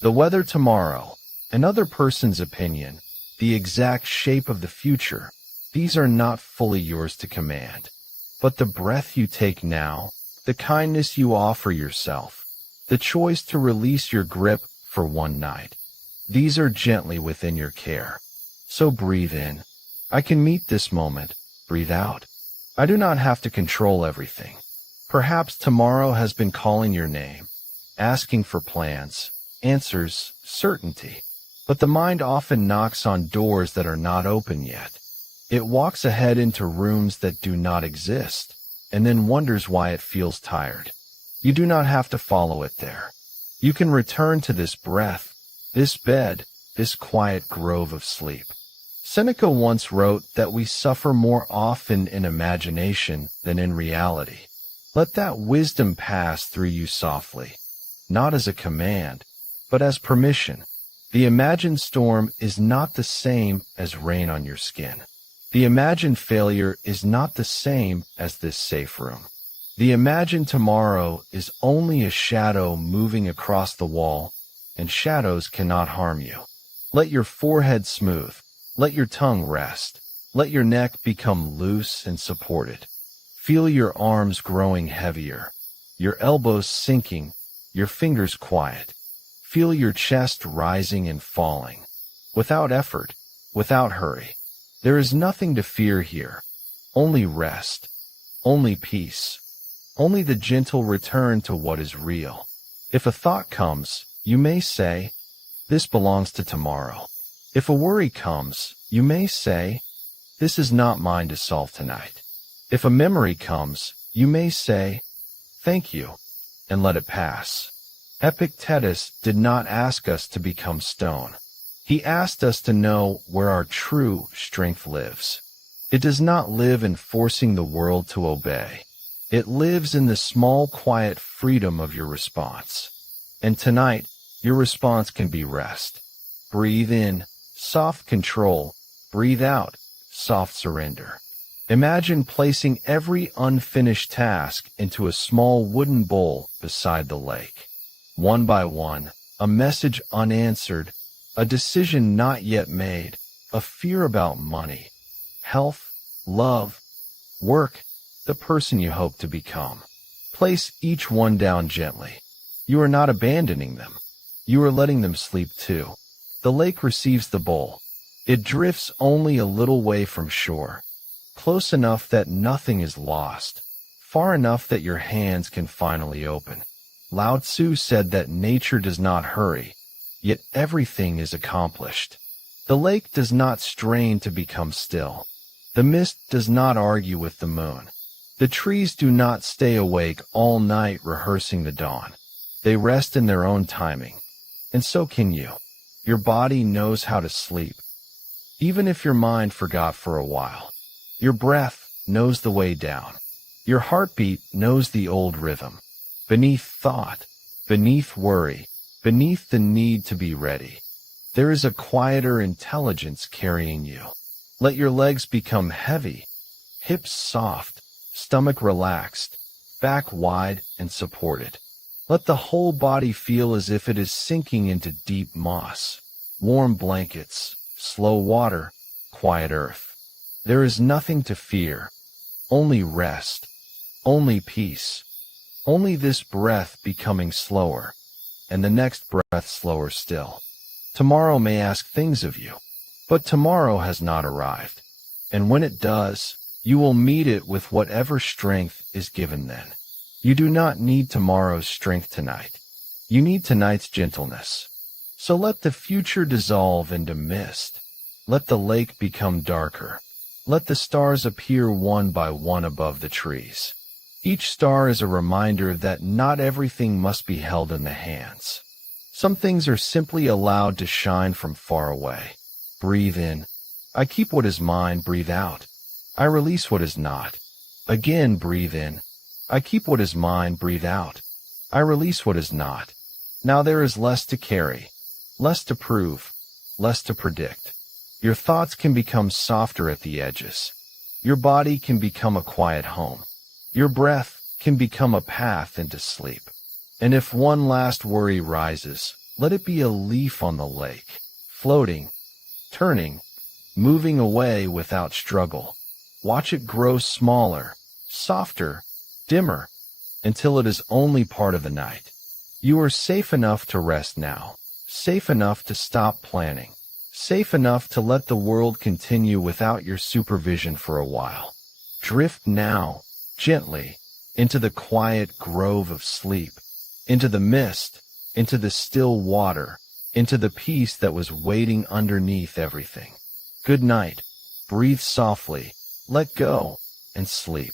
The weather tomorrow, another person's opinion, the exact shape of the future, these are not fully yours to command. But the breath you take now, the kindness you offer yourself, the choice to release your grip for one night, these are gently within your care. So breathe in. I can meet this moment. Breathe out. I do not have to control everything. Perhaps tomorrow has been calling your name, asking for plans, answers, certainty. But the mind often knocks on doors that are not open yet. It walks ahead into rooms that do not exist, and then wonders why it feels tired. You do not have to follow it there. You can return to this breath, this bed, this quiet grove of sleep. Seneca once wrote that we suffer more often in imagination than in reality. Let that wisdom pass through you softly, not as a command, but as permission. The imagined storm is not the same as rain on your skin. The imagined failure is not the same as this safe room. The imagined tomorrow is only a shadow moving across the wall, and shadows cannot harm you. Let your forehead smooth. Let your tongue rest. Let your neck become loose and supported. Feel your arms growing heavier, your elbows sinking, your fingers quiet. Feel your chest rising and falling. Without effort, without hurry. There is nothing to fear here. Only rest. Only peace. Only the gentle return to what is real. If a thought comes, you may say, "This belongs to tomorrow." If a worry comes, you may say, "This is not mine to solve tonight." If a memory comes, you may say, "Thank you," and let it pass. Epictetus did not ask us to become stone. He asked us to know where our true strength lives. It does not live in forcing the world to obey. It lives in the small, quiet freedom of your response. And tonight, your response can be rest. Breathe in, soft control. Breathe out, soft surrender. Imagine placing every unfinished task into a small wooden bowl beside the lake. One by one, a message unanswered, a decision not yet made, a fear about money, health, love, work, the person you hope to become. Place each one down gently. You are not abandoning them. You are letting them sleep too. The lake receives the bowl. It drifts only a little way from shore, close enough that nothing is lost, far enough that your hands can finally open. Lao Tzu said that nature does not hurry, yet everything is accomplished. The lake does not strain to become still. The mist does not argue with the moon. The trees do not stay awake all night rehearsing the dawn. They rest in their own timing. And so can you. Your body knows how to sleep, even if your mind forgot for a while. Your breath knows the way down. Your heartbeat knows the old rhythm. Beneath thought, beneath worry, beneath the need to be ready, there is a quieter intelligence carrying you. Let your legs become heavy, hips soft, stomach relaxed, back wide and supported. Let the whole body feel as if it is sinking into deep moss. Warm blankets, slow water, quiet earth. There is nothing to fear, only rest, only peace, only this breath becoming slower, and the next breath slower still. Tomorrow may ask things of you, but tomorrow has not arrived. And when it does, you will meet it with whatever strength is given then. You do not need tomorrow's strength tonight. You need tonight's gentleness. So let the future dissolve into mist. Let the lake become darker. Let the stars appear one by one above the trees. Each star is a reminder that not everything must be held in the hands. Some things are simply allowed to shine from far away. Breathe in. I keep what is mine. Breathe out. I release what is not. Again, breathe in. I keep what is mine. Breathe out. I release what is not. Now there is less to carry, less to prove, less to predict. Your thoughts can become softer at the edges. Your body can become a quiet home. Your breath can become a path into sleep. And if one last worry rises, let it be a leaf on the lake, floating, turning, moving away without struggle. Watch it grow smaller, softer, dimmer, until it is only part of the night. You are safe enough to rest now, safe enough to stop planning, safe enough to let the world continue without your supervision for a while. Drift now, gently, into the quiet grove of sleep, into the mist, into the still water, into the peace that was waiting underneath everything. Good night. Breathe softly, let go, and sleep.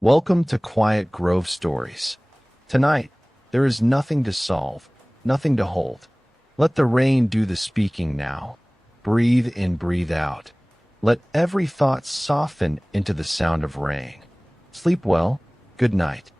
Welcome to Quiet Grove Stories. Tonight, there is nothing to solve, nothing to hold. Let the rain do the speaking now. Breathe in, breathe out. Let every thought soften into the sound of rain. Sleep well. Good night.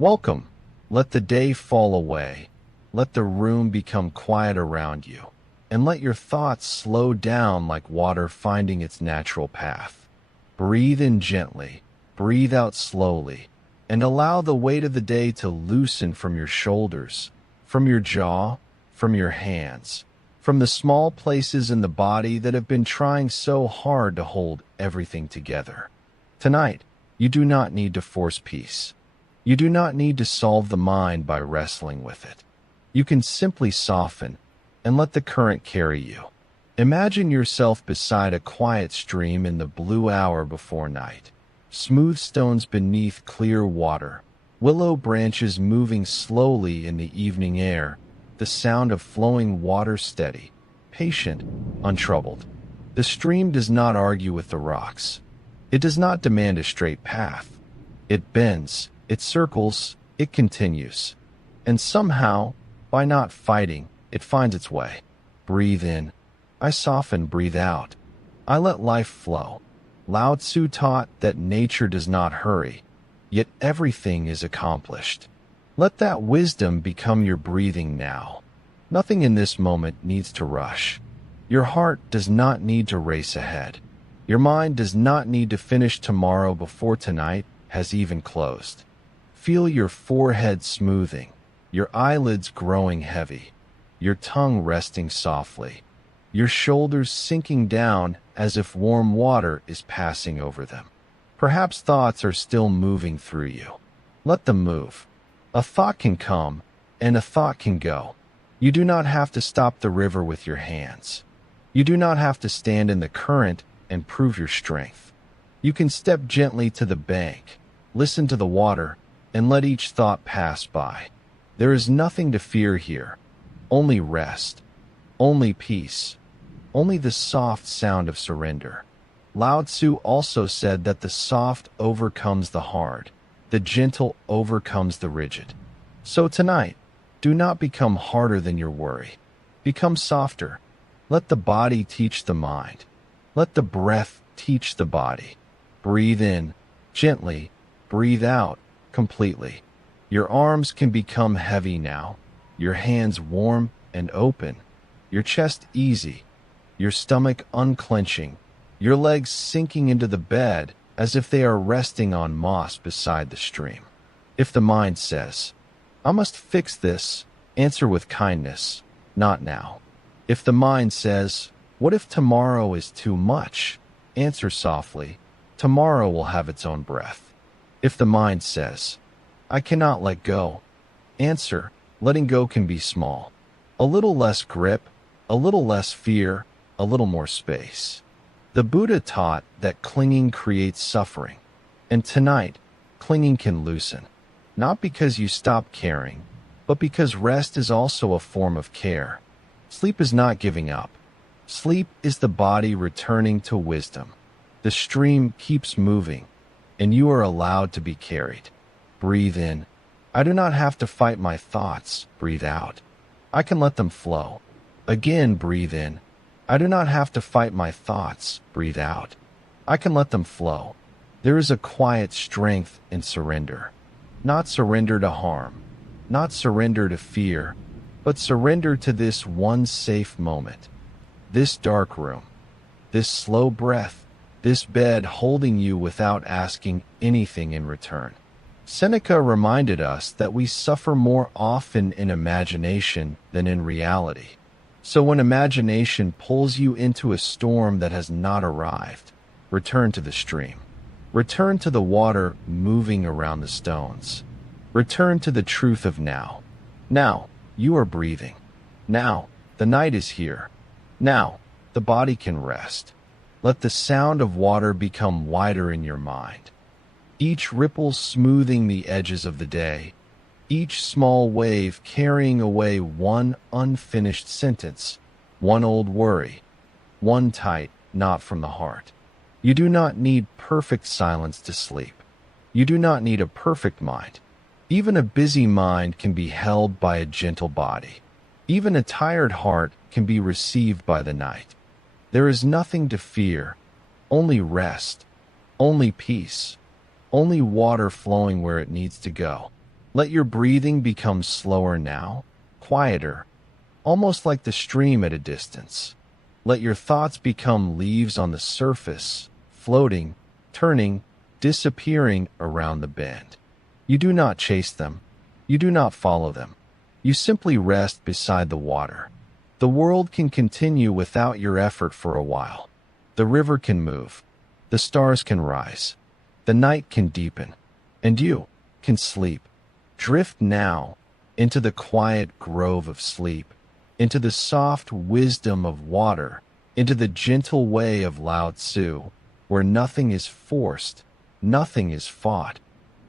Welcome. Let the day fall away. Let the room become quiet around you. And let your thoughts slow down like water finding its natural path. Breathe in gently. Breathe out slowly. And allow the weight of the day to loosen from your shoulders, from your jaw, from your hands, from the small places in the body that have been trying so hard to hold everything together. Tonight, you do not need to force peace. You do not need to solve the mind by wrestling with it. You can simply soften and let the current carry you. Imagine yourself beside a quiet stream in the blue hour before night. Smooth stones beneath clear water, willow branches moving slowly in the evening air, the sound of flowing water steady, patient, untroubled. The stream does not argue with the rocks. It does not demand a straight path. It bends, it circles, it continues. And somehow, by not fighting, it finds its way. Breathe in. I soften, breathe out. I let life flow. Lao Tzu taught that nature does not hurry, yet everything is accomplished. Let that wisdom become your breathing now. Nothing in this moment needs to rush. Your heart does not need to race ahead. Your mind does not need to finish tomorrow before tonight has even closed. Feel your forehead smoothing, your eyelids growing heavy, your tongue resting softly, your shoulders sinking down as if warm water is passing over them. Perhaps thoughts are still moving through you. Let them move. A thought can come, and a thought can go. You do not have to stop the river with your hands. You do not have to stand in the current and prove your strength. You can step gently to the bank, listen to the water, and let each thought pass by. There is nothing to fear here. Only rest. Only peace. Only the soft sound of surrender. Lao Tzu also said that the soft overcomes the hard. The gentle overcomes the rigid. So tonight, do not become harder than your worry. Become softer. Let the body teach the mind. Let the breath teach the body. Breathe in, gently. Breathe out, completely. Your arms can become heavy now. Your hands warm and open. Your chest easy. Your stomach unclenching. Your legs sinking into the bed as if they are resting on moss beside the stream. If the mind says, I must fix this, answer with kindness, not now. If the mind says, what if tomorrow is too much? Answer softly, tomorrow will have its own breath. If the mind says, I cannot let go, answer, letting go can be small. A little less grip, a little less fear, a little more space. The Buddha taught that clinging creates suffering, and tonight, clinging can loosen, not because you stop caring, but because rest is also a form of care. Sleep is not giving up. Sleep is the body returning to wisdom. The stream keeps moving, and you are allowed to be carried. Breathe in. I do not have to fight my thoughts. Breathe out. I can let them flow. Again, breathe in. I do not have to fight my thoughts. Breathe out. I can let them flow. There is a quiet strength in surrender. Not surrender to harm, not surrender to fear, but surrender to this one safe moment. This dark room, this slow breath, this bed holding you without asking anything in return. Seneca reminded us that we suffer more often in imagination than in reality. So when imagination pulls you into a storm that has not arrived, return to the stream. Return to the water moving around the stones. Return to the truth of now. Now, you are breathing. Now, the night is here. Now, the body can rest. Let the sound of water become wider in your mind. Each ripple smoothing the edges of the day. Each small wave carrying away one unfinished sentence, one old worry, one tight knot from the heart. You do not need perfect silence to sleep. You do not need a perfect mind. Even a busy mind can be held by a gentle body. Even a tired heart can be received by the night. There is nothing to fear, only rest, only peace, only water flowing where it needs to go. Let your breathing become slower now, quieter, almost like the stream at a distance. Let your thoughts become leaves on the surface, floating, turning, disappearing around the bend. You do not chase them. You do not follow them. You simply rest beside the water. The world can continue without your effort for a while. The river can move. The stars can rise. The night can deepen. And you can sleep. Drift now into the quiet grove of sleep, into the soft wisdom of water, into the gentle way of Lao Tzu, where nothing is forced, nothing is fought,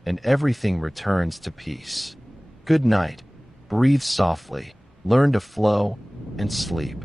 and everything returns to peace. Good night. Breathe softly, learn to flow, and sleep.